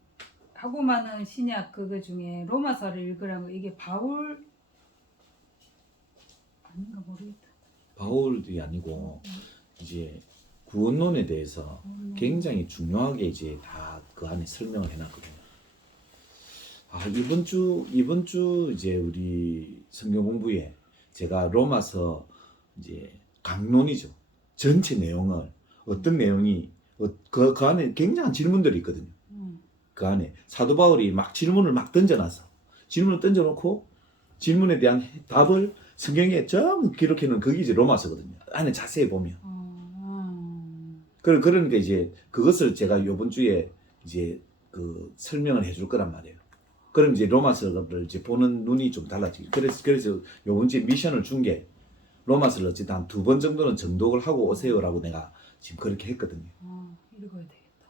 하고 많은 신약 그거 중에 로마서를 읽으라고 이게 바울 아닌가 모르겠다. 바울이 아니고 이제 구원론에 대해서 굉장히 중요하게 이제 다 그 안에 설명을 해놨거든요. 아, 이번 주 이제 우리 성경 공부에 제가 로마서 이제 강론이죠. 전체 내용을 어떤 내용이 그 안에 굉장한 질문들이 있거든요. 그 안에 사도 바울이 막 질문을 막 던져놨어. 질문을 던져놓고 질문에 대한 답을 성경에 좀 기록해 놓은 그게 이제 로마서거든요. 안에 자세히 보면. 그러니까 이제 그것을 제가 이번 주에 이제 그 설명을 해줄 거란 말이에요. 그럼 이제 로마서를 이제 보는 눈이 좀 달라지죠. 그래서 이번 주에 미션을 준 게 로마서를 어쨌든 한 2번 정도는 정독을 하고 오세요라고 내가 지금 그렇게 했거든요. 읽어야 되겠다.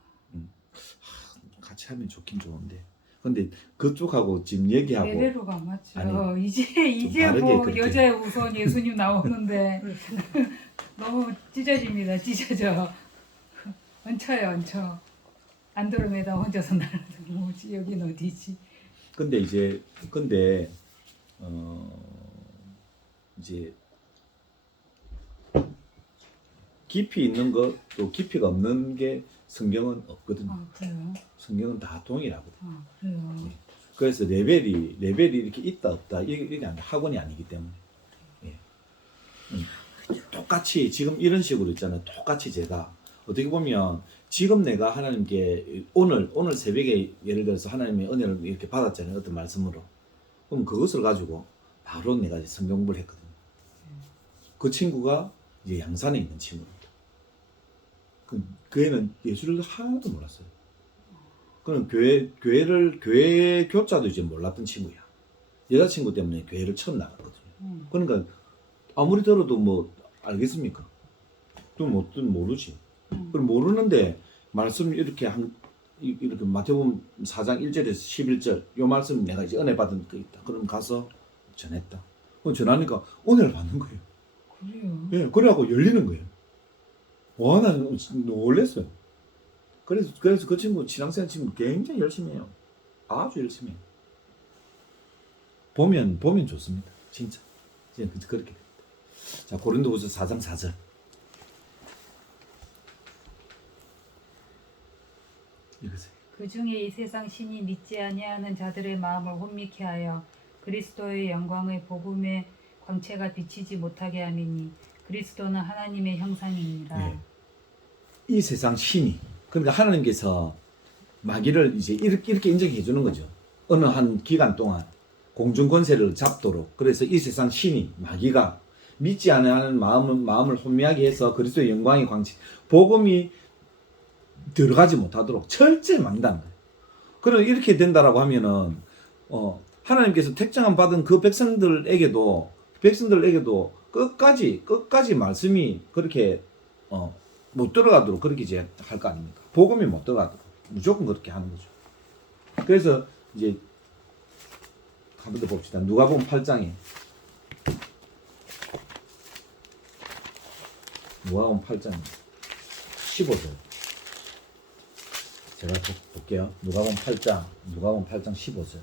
같이 하면 좋긴 좋은데. 근데 그쪽하고 지금 얘기하고 베레로가 맞죠. 아니, 이제 다르게 뭐 그렇게. 여자의 우선 예수님 나오는데 너무 찢어집니다. 찢어져. 얹혀요, 얹혀. 안드로메다 혼자서 날아다니는 뭐지? 여긴 어디지? 근데 이제 이제 깊이 있는 것 또 깊이가 없는 게 성경은 없거든요. 아 그래요? 성경은 다 동일하거든요. 아 그래요? 그래서 레벨이 이렇게 있다 없다 이게 학원이 아니기 때문에 예. 똑같이 지금 이런 식으로 있잖아요. 똑같이 제가 어떻게 보면 지금 내가 하나님께 오늘 새벽에 예를 들어서 하나님의 은혜를 이렇게 받았잖아요. 어떤 말씀으로. 그럼 그것을 가지고 바로 내가 이제 성경 공부를 했거든요. 그 친구가 이제 양산에 있는 친구입니다. 그 애는 예수를 하나도 몰랐어요. 그럼 교회 교자도 이제 몰랐던 친구야. 여자친구 때문에 교회를 처음 나갔거든요. 그러니까 아무리 들어도 뭐 알겠습니까? 또 모르지. 그럼 모르는데 말씀 이렇게 이렇게 마태복음 4장 1절에서 11절 요 말씀 내가 이제 은혜 받은 거 있다. 그럼 가서 전했다. 그럼 전하니까 은혜를 받는 거예요. 그래요? 예, 그래갖고 열리는 거예요. 와, 난 놀랬어요. 그래서 그 친구 신앙생활 친구 굉장히 열심히 해요. 아주 열심히 해요. 보면 좋습니다. 진짜 그렇게 됩니다. 자, 고린도후서 4장 4절. 읽으세요. 그 중에 이 세상 신이 믿지 아니하는 자들의 마음을 혼미케 하여 그리스도의 영광의 복음의 광채가 비치지 못하게 함이니 그리스도는 하나님의 형상입니다. 예. 이 세상 신이 그러니까 하나님께서 마귀를 이제 이렇게 인정해 주는 거죠. 어느 한 기간 동안 공중 권세를 잡도록. 그래서 이 세상 신이 마귀가 믿지 않는 마음을 혼미하게 해서 그리스도의 영광의 광채 복음이 들어가지 못하도록 철저히 막는다는 거예요. 그럼 이렇게 된다라고 하면은 하나님께서 택정함 받은 그 백성들에게도 끝까지 말씀이 그렇게 못 들어가도록 그렇게 이제 할 거 아닙니까? 복음이 못 들어가도록 무조건 그렇게 하는 거죠. 그래서 이제 한 번 더 봅시다. 누가복음 8장에 누가복음 8장 15절 제가 볼게요. 누가복음 8장 15절.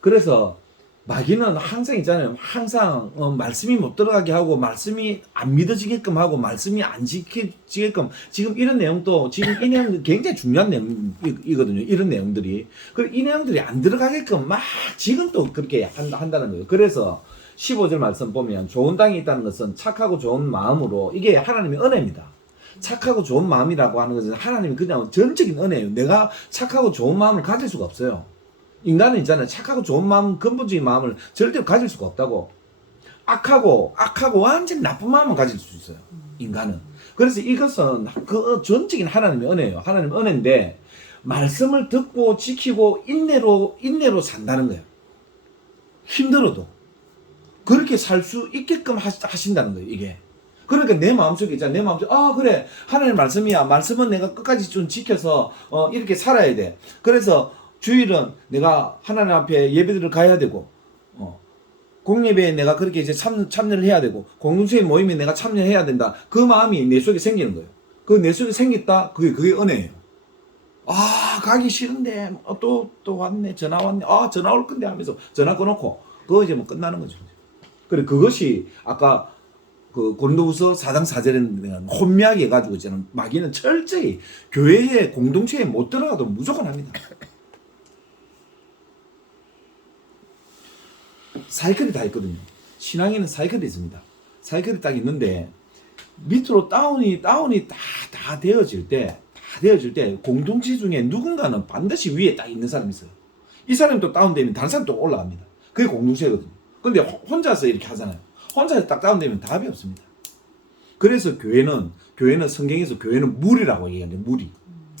그래서 마귀는 항상 있잖아요. 항상 말씀이 못 들어가게 하고 말씀이 안 믿어지게끔 하고 말씀이 안 지켜지게끔 지금 이런 내용도 지금 이 내용 굉장히 중요한 내용이거든요. 이런 내용들이. 그리고 이 내용들이 안 들어가게끔 막 지금 또 그렇게 한다는 거예요. 그래서 15절 말씀 보면 좋은 땅이 있다는 것은 착하고 좋은 마음으로 이게 하나님의 은혜입니다. 착하고 좋은 마음이라고 하는 것은 하나님이 그냥 전적인 은혜예요. 내가 착하고 좋은 마음을 가질 수가 없어요. 인간은 있잖아요. 착하고 좋은 마음, 근본적인 마음을 절대 가질 수가 없다고. 악하고 완전히 나쁜 마음을 가질 수 있어요. 인간은. 그래서 이것은 그 전적인 하나님의 은혜예요. 하나님의 은혜인데 말씀을 듣고 지키고 인내로 산다는 거예요. 힘들어도 그렇게 살 수 있게끔 하신다는 거예요. 이게. 그러니까 내 마음속에 있잖아. 내 마음속에 그래 하나님 말씀이야. 말씀은 내가 끝까지 좀 지켜서 이렇게 살아야 돼. 그래서 주일은 내가 하나님 앞에 예배들을 가야 되고 공예배에 내가 그렇게 이제 참여를 해야 되고 공동체의 모임에 내가 참여해야 된다. 그 마음이 내 속에 생기는 거예요. 그 내 속에 생겼다. 그게 은혜예요. 아 가기 싫은데 또 왔네 전화 왔네 아 전화 올 건데 하면서 전화 끊어놓고 그거 이제 뭐 끝나는 거죠. 그래 그것이 아까 그 고린도후서 4장 4절에 혼미하게 해가지고 저는 마귀는 철저히 교회에 공동체에 못 들어가도 무조건 합니다. 사이클이 다 있거든요. 신앙에는 사이클이 있습니다. 사이클이 딱 있는데 밑으로 다운이 다 되어질 때 공동체 중에 누군가는 반드시 위에 딱 있는 사람이 있어요. 이 사람이 또 다운되면 다른 사람이 또 올라갑니다. 그게 공동체거든요. 근데 혼자서 이렇게 하잖아요. 혼자서 딱 다운되면 답이 없습니다. 그래서 교회는 성경에서 교회는 무리라고 얘기하는데 무리.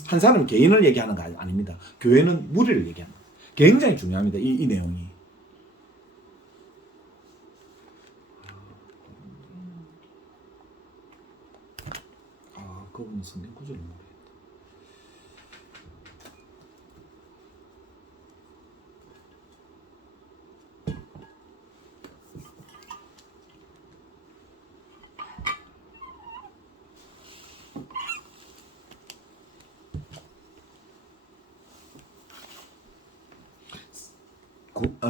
한 사람 개인을 얘기하는 거 아닙니다. 교회는 무리를 얘기합니다. 굉장히 중요합니다. 이 내용이. 아, 그분은 성경 구절을 모르겠다.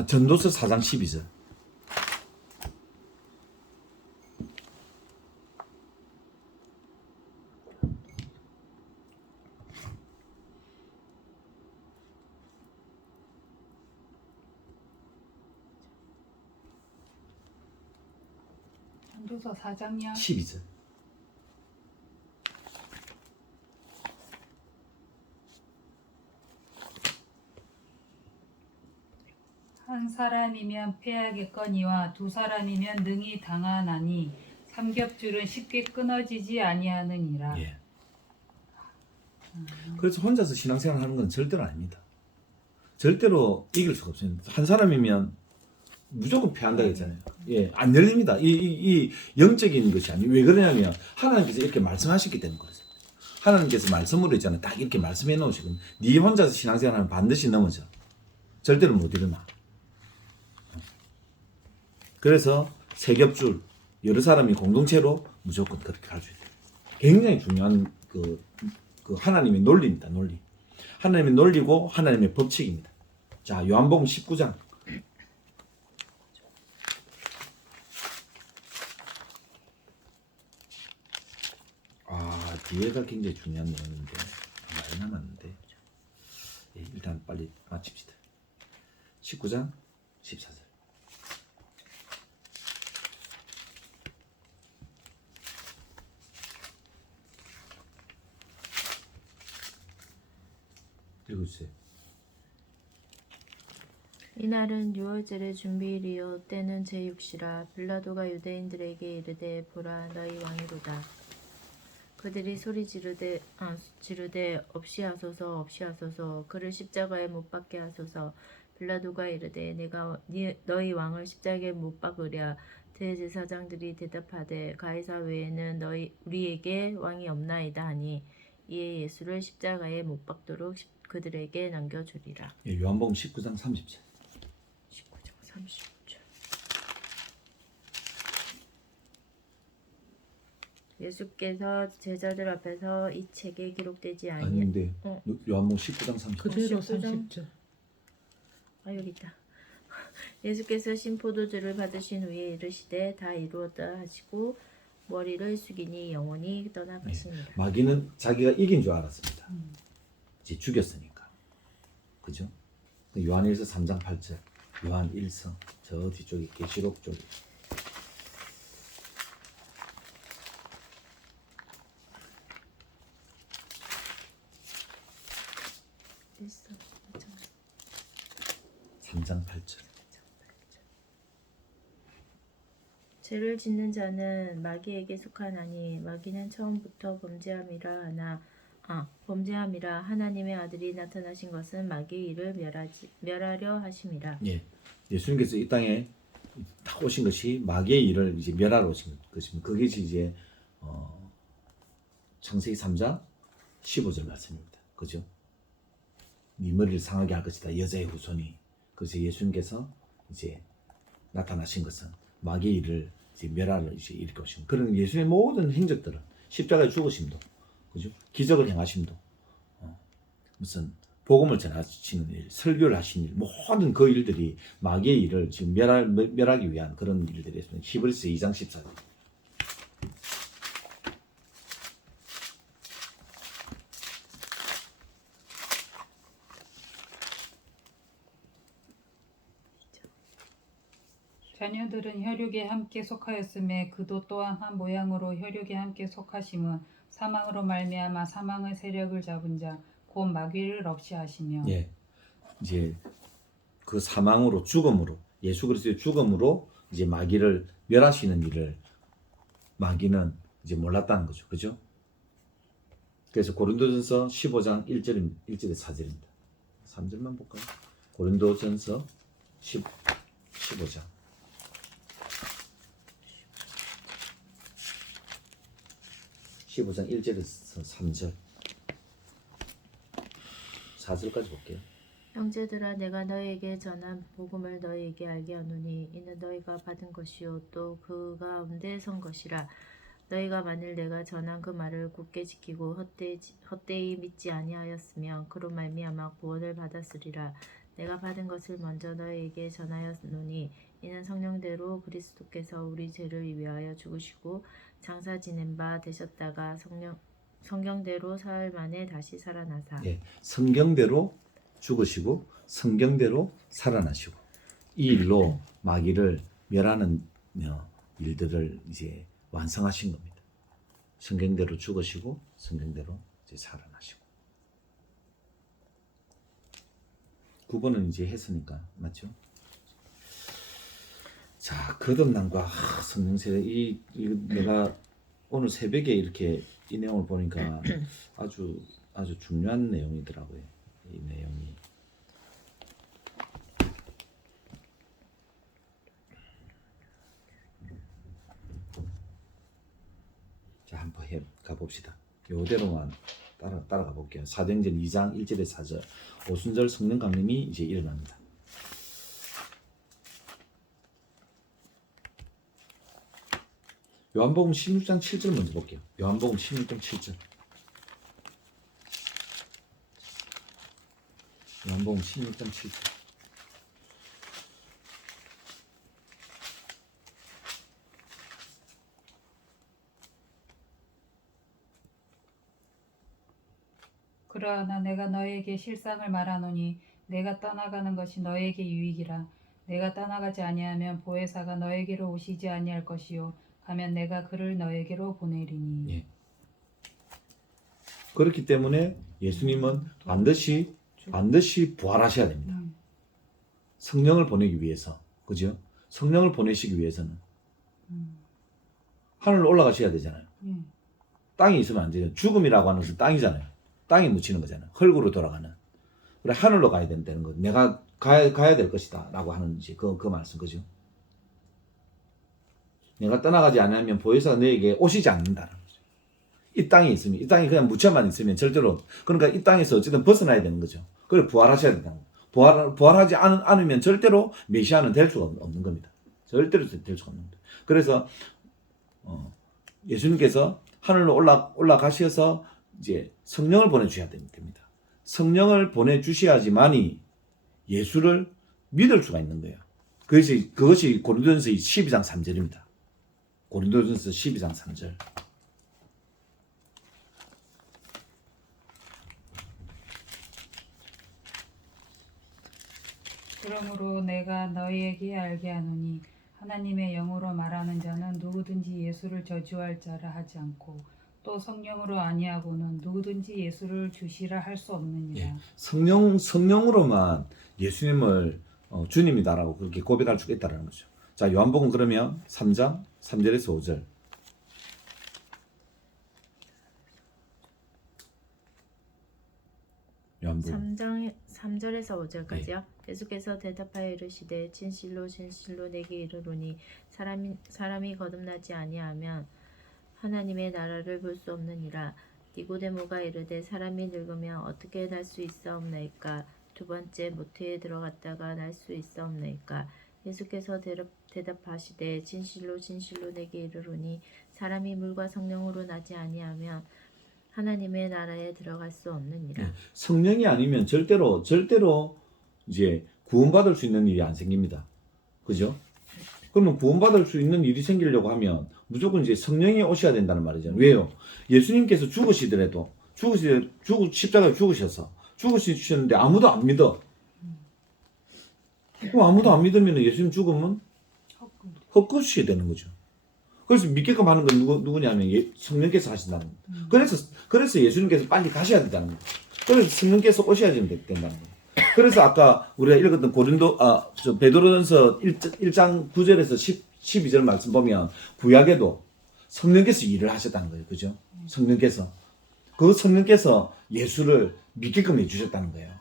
전도서 4장 12절. 전도서 4장이요. 12절. 한 사람이면 패하겠거니와 두 사람이면 능히 당하나니 삼겹줄은 쉽게 끊어지지 아니하느니라. 예. 그래서 혼자서 신앙생활 하는 건 절대로 아닙니다. 절대로 이길 수가 없습니다. 한 사람이면 무조건 패한다고 했잖아요. 예, 안 열립니다. 이 영적인 것이 아니에요. 왜 그러냐면 하나님께서 이렇게 말씀하셨기 때문에 그렇습니다. 하나님께서 말씀으로 있잖아요. 딱 이렇게 말씀해 놓으시거든요. 네 혼자서 신앙생활 하면 반드시 넘어져. 절대로 못 일어나. 그래서 세겹줄 여러 사람이 공동체로 무조건 그렇게 가줘야 돼요. 굉장히 중요한 그 하나님의 논리입니다. 논리. 하나님의 논리고 하나님의 법칙입니다. 자, 요한복음 19장. 아, 뒤에가 굉장히 중요한 내용인데 많이 남았는데 예, 일단 빨리 마칩시다. 19장 14절. 읽어주세요. 이날은 유월절의 준비일이요 때는 제6시라. 빌라도가 유대인들에게 이르되 보라 너희 왕이로다. 그들이 소리 지르되 없이 하소서 그를 십자가에 못 박게 하소서. 빌라도가 이르되 내가 너희 왕을 십자가에 못 박으랴. 대제사장들이 대답하되 가이사 외에는 우리에게 왕이 없나이다 하니 이에 예수를 십자가에 못 박도록 그들에게 남겨주리라. 예, 요한복음 19장 30절. 19장 30절. 예수께서 제자들 앞에서 이 책에 기록되지 아닌데 요한복음 19장 30절. 그대로 19장. 30절. 아 여기 있다. 예수께서 신포도주를 받으신 후에 이르시되 다 이루었다 하시고 머리를 숙이니 영혼이 떠나가시니라. 마귀는 자기가 이긴 줄 알았습니다. 이제 죽였으니까. 그죠? 요한일서 3장 8절. 요한 1서 저 뒤쪽에 계시록 쪽에. 됐어. 3장 8절. 죄를 짓는 자는 마귀에게 속하나니 마귀는 처음부터 범죄함이라 하나님의 아들이 나타나신 것은 마귀의 일을 멸하려 하심이라. 예. 예수님께서 이 땅에 딱 오신 것이 마귀의 일을 이제 멸하러 오신 것입니다. 그게 이제 창세기 3장 15절 말씀입니다. 그죠? 네 머리를 상하게 할 것이다. 여자의 후손이. 그래서 예수님께서 이제 나타나신 것은 마귀의 일을 이제 멸하러 이제 일으켜 오신. 그런 예수의 모든 행적들은 십자가에 죽으심도, 그죠? 기적을 행하심도, 무슨 복음을 전하시는 일, 설교를 하시는 일, 모든 그 일들이 마귀의 일을 지금 멸하기 위한 그런 일들이 있습니다. 히브리서 2장 14절. 자녀들은 혈육에 함께 속하였음에 그도 또한 한 모양으로 혈육에 함께 속하심은 사망으로 말미암아 사망의 세력을 잡은 자 곧 마귀를 없이 하시며 예, 이제 그 사망으로 죽음으로 예수 그리스도의 죽음으로 이제 마귀를 멸하시는 일을 마귀는 이제 몰랐다는 거죠, 그죠? 그래서 고린도전서 15장 1절에 4절입니다. 3절만 볼까요? 고린도전서 15장 1절에서 3절 4절까지 볼게요. 형제들아 내가 너희에게 전한 복음을 너희에게 알게 하노니 이는 너희가 받은 것이요 또 그 가운데 선 것이라. 너희가 만일 내가 전한 그 말을 굳게 지키고 헛되이 믿지 아니하였으면 그로 말미암아 구원을 받았으리라. 내가 받은 것을 먼저 너희에게 전하였노니 이는 성령대로 그리스도께서 우리 죄를 위하여 죽으시고 장사 지낸 바 되셨다가 성경대로 사흘 만에 다시 살아나사. 예, 성경대로 죽으시고 성경대로 살아나시고 이 일로 마귀를 멸하는 일들을 이제 완성하신 겁니다. 성경대로 죽으시고 성경대로 이제 살아나시고 9번은 이제 했으니까 맞죠? 자, 거듭남과 성령세례 이 내가 오늘 새벽에 이렇게 이 내용을 보니까 아주 중요한 내용이더라고요. 이 내용이. 자, 한번 가봅시다. 요대로만 따라가 볼게요. 사도행전 2장 1절에 4절 오순절 성령 강림이 이제 일어납니다. 요한복음 16장 7절 먼저 볼게요. 요한복음 16장 7절. 요한복음 16장 7절. 그러나 내가 너희에게 실상을 말하노니 내가 떠나가는 것이 너희에게 유익이라. 내가 떠나가지 아니하면 보혜사가 너희에게로 오시지 아니할 것이요 가면 내가 그를 너희에게로 보내리니. 예. 그렇기 때문에 예수님은 반드시 부활하셔야 됩니다. 성령을 보내기 위해서, 그죠? 성령을 보내시기 위해서는 하늘로 올라가셔야 되잖아요. 땅에 있으면 안 되죠. 죽음이라고 하는 것은 땅이잖아요. 땅에 묻히는 거잖아요. 흙으로 돌아가는. 그래 하늘로 가야 된다는 거. 내가 가야 될 것이다라고 하는 이제 그 말씀, 그죠? 내가 떠나가지 않으면 보혜사가 너에게 오시지 않는다는 거죠. 이 땅에 있으면, 이 땅에 그냥 묻혀만 있으면 절대로, 그러니까 이 땅에서 어쨌든 벗어나야 되는 거죠. 그걸 부활하셔야 된다는 거예요. 부활하지 않으면 절대로 메시아는 될 수가 없는 겁니다. 절대로 될 수가 없는 겁니다. 그래서 예수님께서 하늘로 올라가셔서 이제 성령을 보내주셔야 됩니다. 성령을 보내주셔야지만이 예수를 믿을 수가 있는 거예요. 그것이 고린도전서 12장 3절입니다. 고린도전서 12장 3절. 그러므로 내가 너희에게 알게 하노니 하나님의 영으로 말하는 자는 누구든지 예수를 저주할 자라 하지 않고 또 성령으로 아니하고는 누구든지 예수를 주시라 할 수 없느니라. 예, 성령으로만 예수님을 주님이다라고 그렇게 고백할 수 있다는 거죠. 자, 요한복음 그러면 3장 3절에서 5절. 요한복음 3장 3절에서 5절까지요. 예수께서 대답하여 이르시되 진실로 진실로 내게 이르노니 사람이 거듭나지 아니하면 하나님의 나라를 볼 수 없느니라. 니고데모가 이르되 사람이 늙으면 어떻게 날 수 있사옵나이까? 두 번째 모태에 들어갔다가 날 수 있사옵나이까? 예수께서 대답하시되 진실로 진실로 내게 이르노니 사람이 물과 성령으로 나지 아니하면 하나님의 나라에 들어갈 수 없느니라. 성령이 아니면 절대로 이제 구원받을 수 있는 일이 안 생깁니다. 그죠? 그러면 구원받을 수 있는 일이 생기려고 하면 무조건 이제 성령이 오셔야 된다는 말이잖아요. 왜요? 예수님께서 죽으시더라도 십자가에 죽으셨는데 아무도 안 믿어. 그럼 아무도 안 믿으면 예수님 죽으면 헛것이 되는 거죠. 그래서 믿게끔 하는 건 누구냐면 성령께서 하신다는 겁니다. 그래서 예수님께서 빨리 가셔야 된다는 거예요. 그래서 성령께서 오셔야 된다는 거예요. 그래서 아까 우리가 읽었던 베드로전서 1장 9절에서 12절 말씀 보면 구약에도 성령께서 일을 하셨다는 거예요. 그죠? 성령께서. 그 성령께서 예수를 믿게끔 해주셨다는 거예요.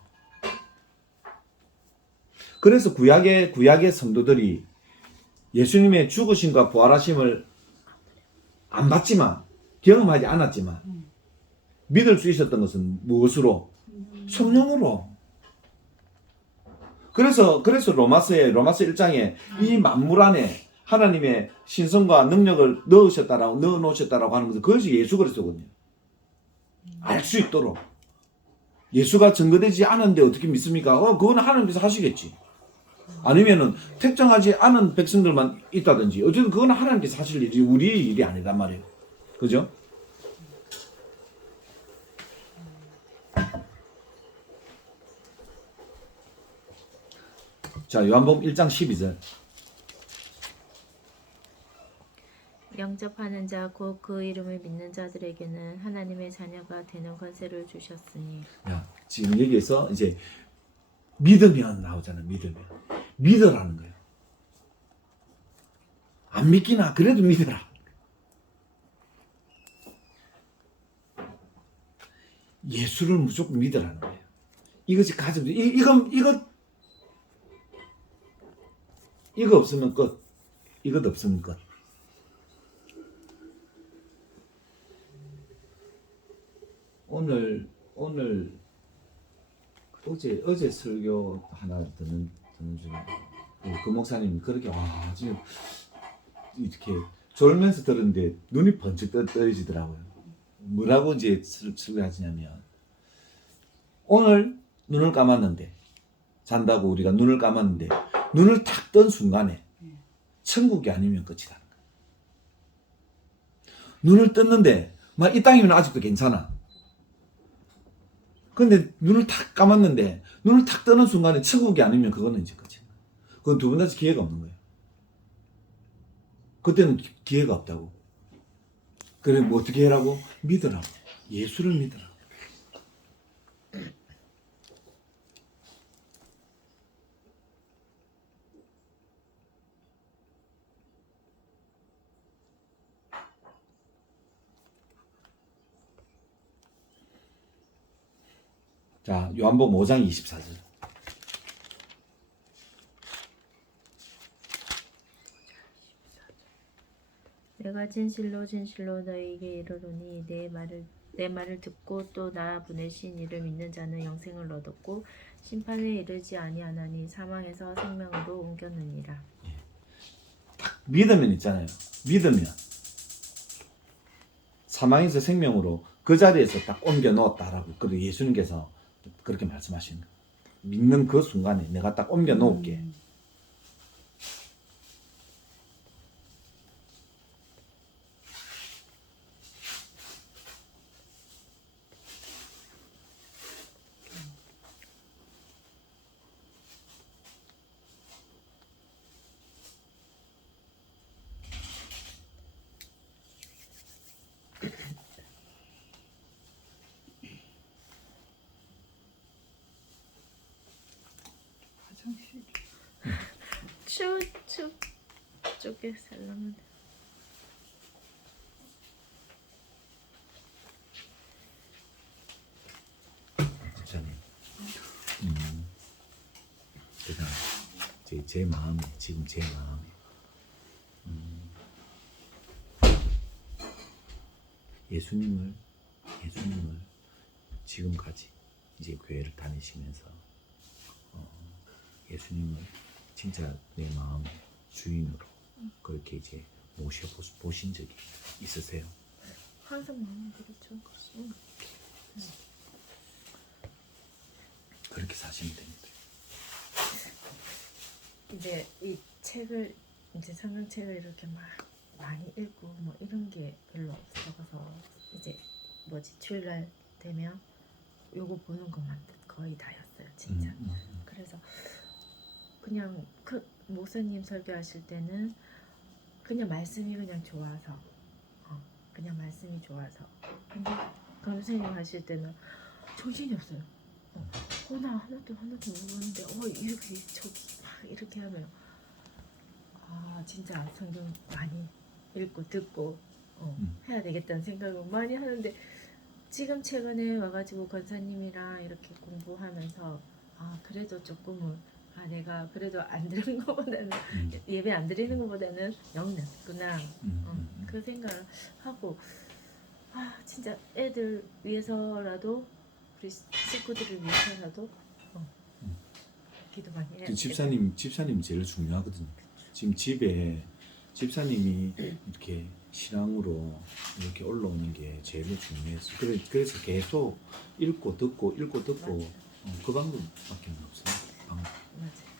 그래서 구약의 성도들이 예수님의 죽으심과 부활하심을 안 봤지만, 경험하지 않았지만, 믿을 수 있었던 것은 무엇으로? 성령으로. 그래서 로마서 1장에 이 만물 안에 하나님의 신성과 능력을 넣어 놓으셨다라고 하는 것은 그것이 예수 그리스도거든요. 알 수 있도록. 예수가 증거되지 않은데 어떻게 믿습니까? 그건 하나님께서 하시겠지. 아니면은 특정하지 않은 백성들만 있다든지 어쨌든 그건 하나님께서 하실 일이 우리의 일이 아니란 말이에요. 그죠? 자, 요한복음 1장 12절. 영접하는 자 곧 그 이름을 믿는 자들에게는 하나님의 자녀가 되는 권세를 주셨으니. 야, 지금 여기에서 이제 믿으면 나오잖아요. 믿으라는 거예요. 안 믿기나 그래도 믿어라. 예수를 무조건 믿으라는 거예요. 이것이 가지고 이거 없으면 끝. 이것 없으면 끝. 어제 설교 하나 듣는 중에 그 목사님이 그렇게 지금 이렇게 졸면서 들었는데 눈이 번쩍 떠지더라고요. 뭐라고 이제 설교하시냐면 오늘 눈을 감았는데 잔다고 우리가 눈을 감았는데 눈을 탁 뜬 순간에 천국이 아니면 끝이다. 눈을 떴는데 막 이 땅이면 아직도 괜찮아. 근데 눈을 탁 감았는데 눈을 탁 뜨는 순간에 천국이 아니면 그거는 이제 끝이야. 그건 두 번 다시 기회가 없는 거예요. 그때는 기회가 없다고. 그래 뭐 어떻게 해라고? 믿으라고. 예수를 믿으라고. 자, 요한복음 5장 24절. 내가 진실로 너희에게 이르노니 내 말을 듣고 또 나 보내신 이를 믿는 자는 영생을 얻었고 심판에 이르지 아니하나니 사망에서 생명으로 옮겼느니라. 믿으면 있잖아요. 믿으면 사망에서 생명으로 그 자리에서 딱 옮겨 놓았다라고. 그리고 예수님께서 그렇게 말씀하시는 거예요. 믿는 그 순간에 내가 딱 옮겨 놓을게. 화장실. 추 쪽에 살라면 목사님, 제 마음에 지금 제 마음에 예수님을 지금까지 이제 교회를 다니시면서 예수님을 진짜 내 마음의 주인으로 그렇게 이제 모셔보신 적이 있으세요? 항상 마음이 그렇죠. 응. 그렇게 사시면 됩니다. 이제 이 책을 이제 성경책을 이렇게 막 많이 읽고 뭐 이런 게 별로 없어서 이제 뭐지 주일날 되면 요거 보는 것만 거의 다였어요 진짜. 그래서 그냥 그 목사님 설교하실 때는 그냥 말씀이 그냥 좋아서 그냥 말씀이 좋아서 근데 강선생님 하실 때는 정신이 없어요. 나 하나도 모르는데 이렇게 저기 막 이렇게 하면 진짜 성경 많이 읽고 듣고 해야 되겠다는 생각을 많이 하는데 지금 최근에 와가지고 권사님이랑 이렇게 공부하면서 그래도 조금은 내가 그래도 안 드리는 것보다는 예배 안 드리는 것보다는 영낫구나 그 생각을 하고 진짜 애들 위해서라도 우리 식구들을 위해서라도 기도 많이 해야 그 되겠다. 집사님 제일 중요하거든요. 지금 집에 집사님이 이렇게 신앙으로 이렇게 올라오는 게 제일 중요해서 그래서 계속 읽고 듣고 맞아요. 그 방법밖에 없어요. 방법. 맞아요.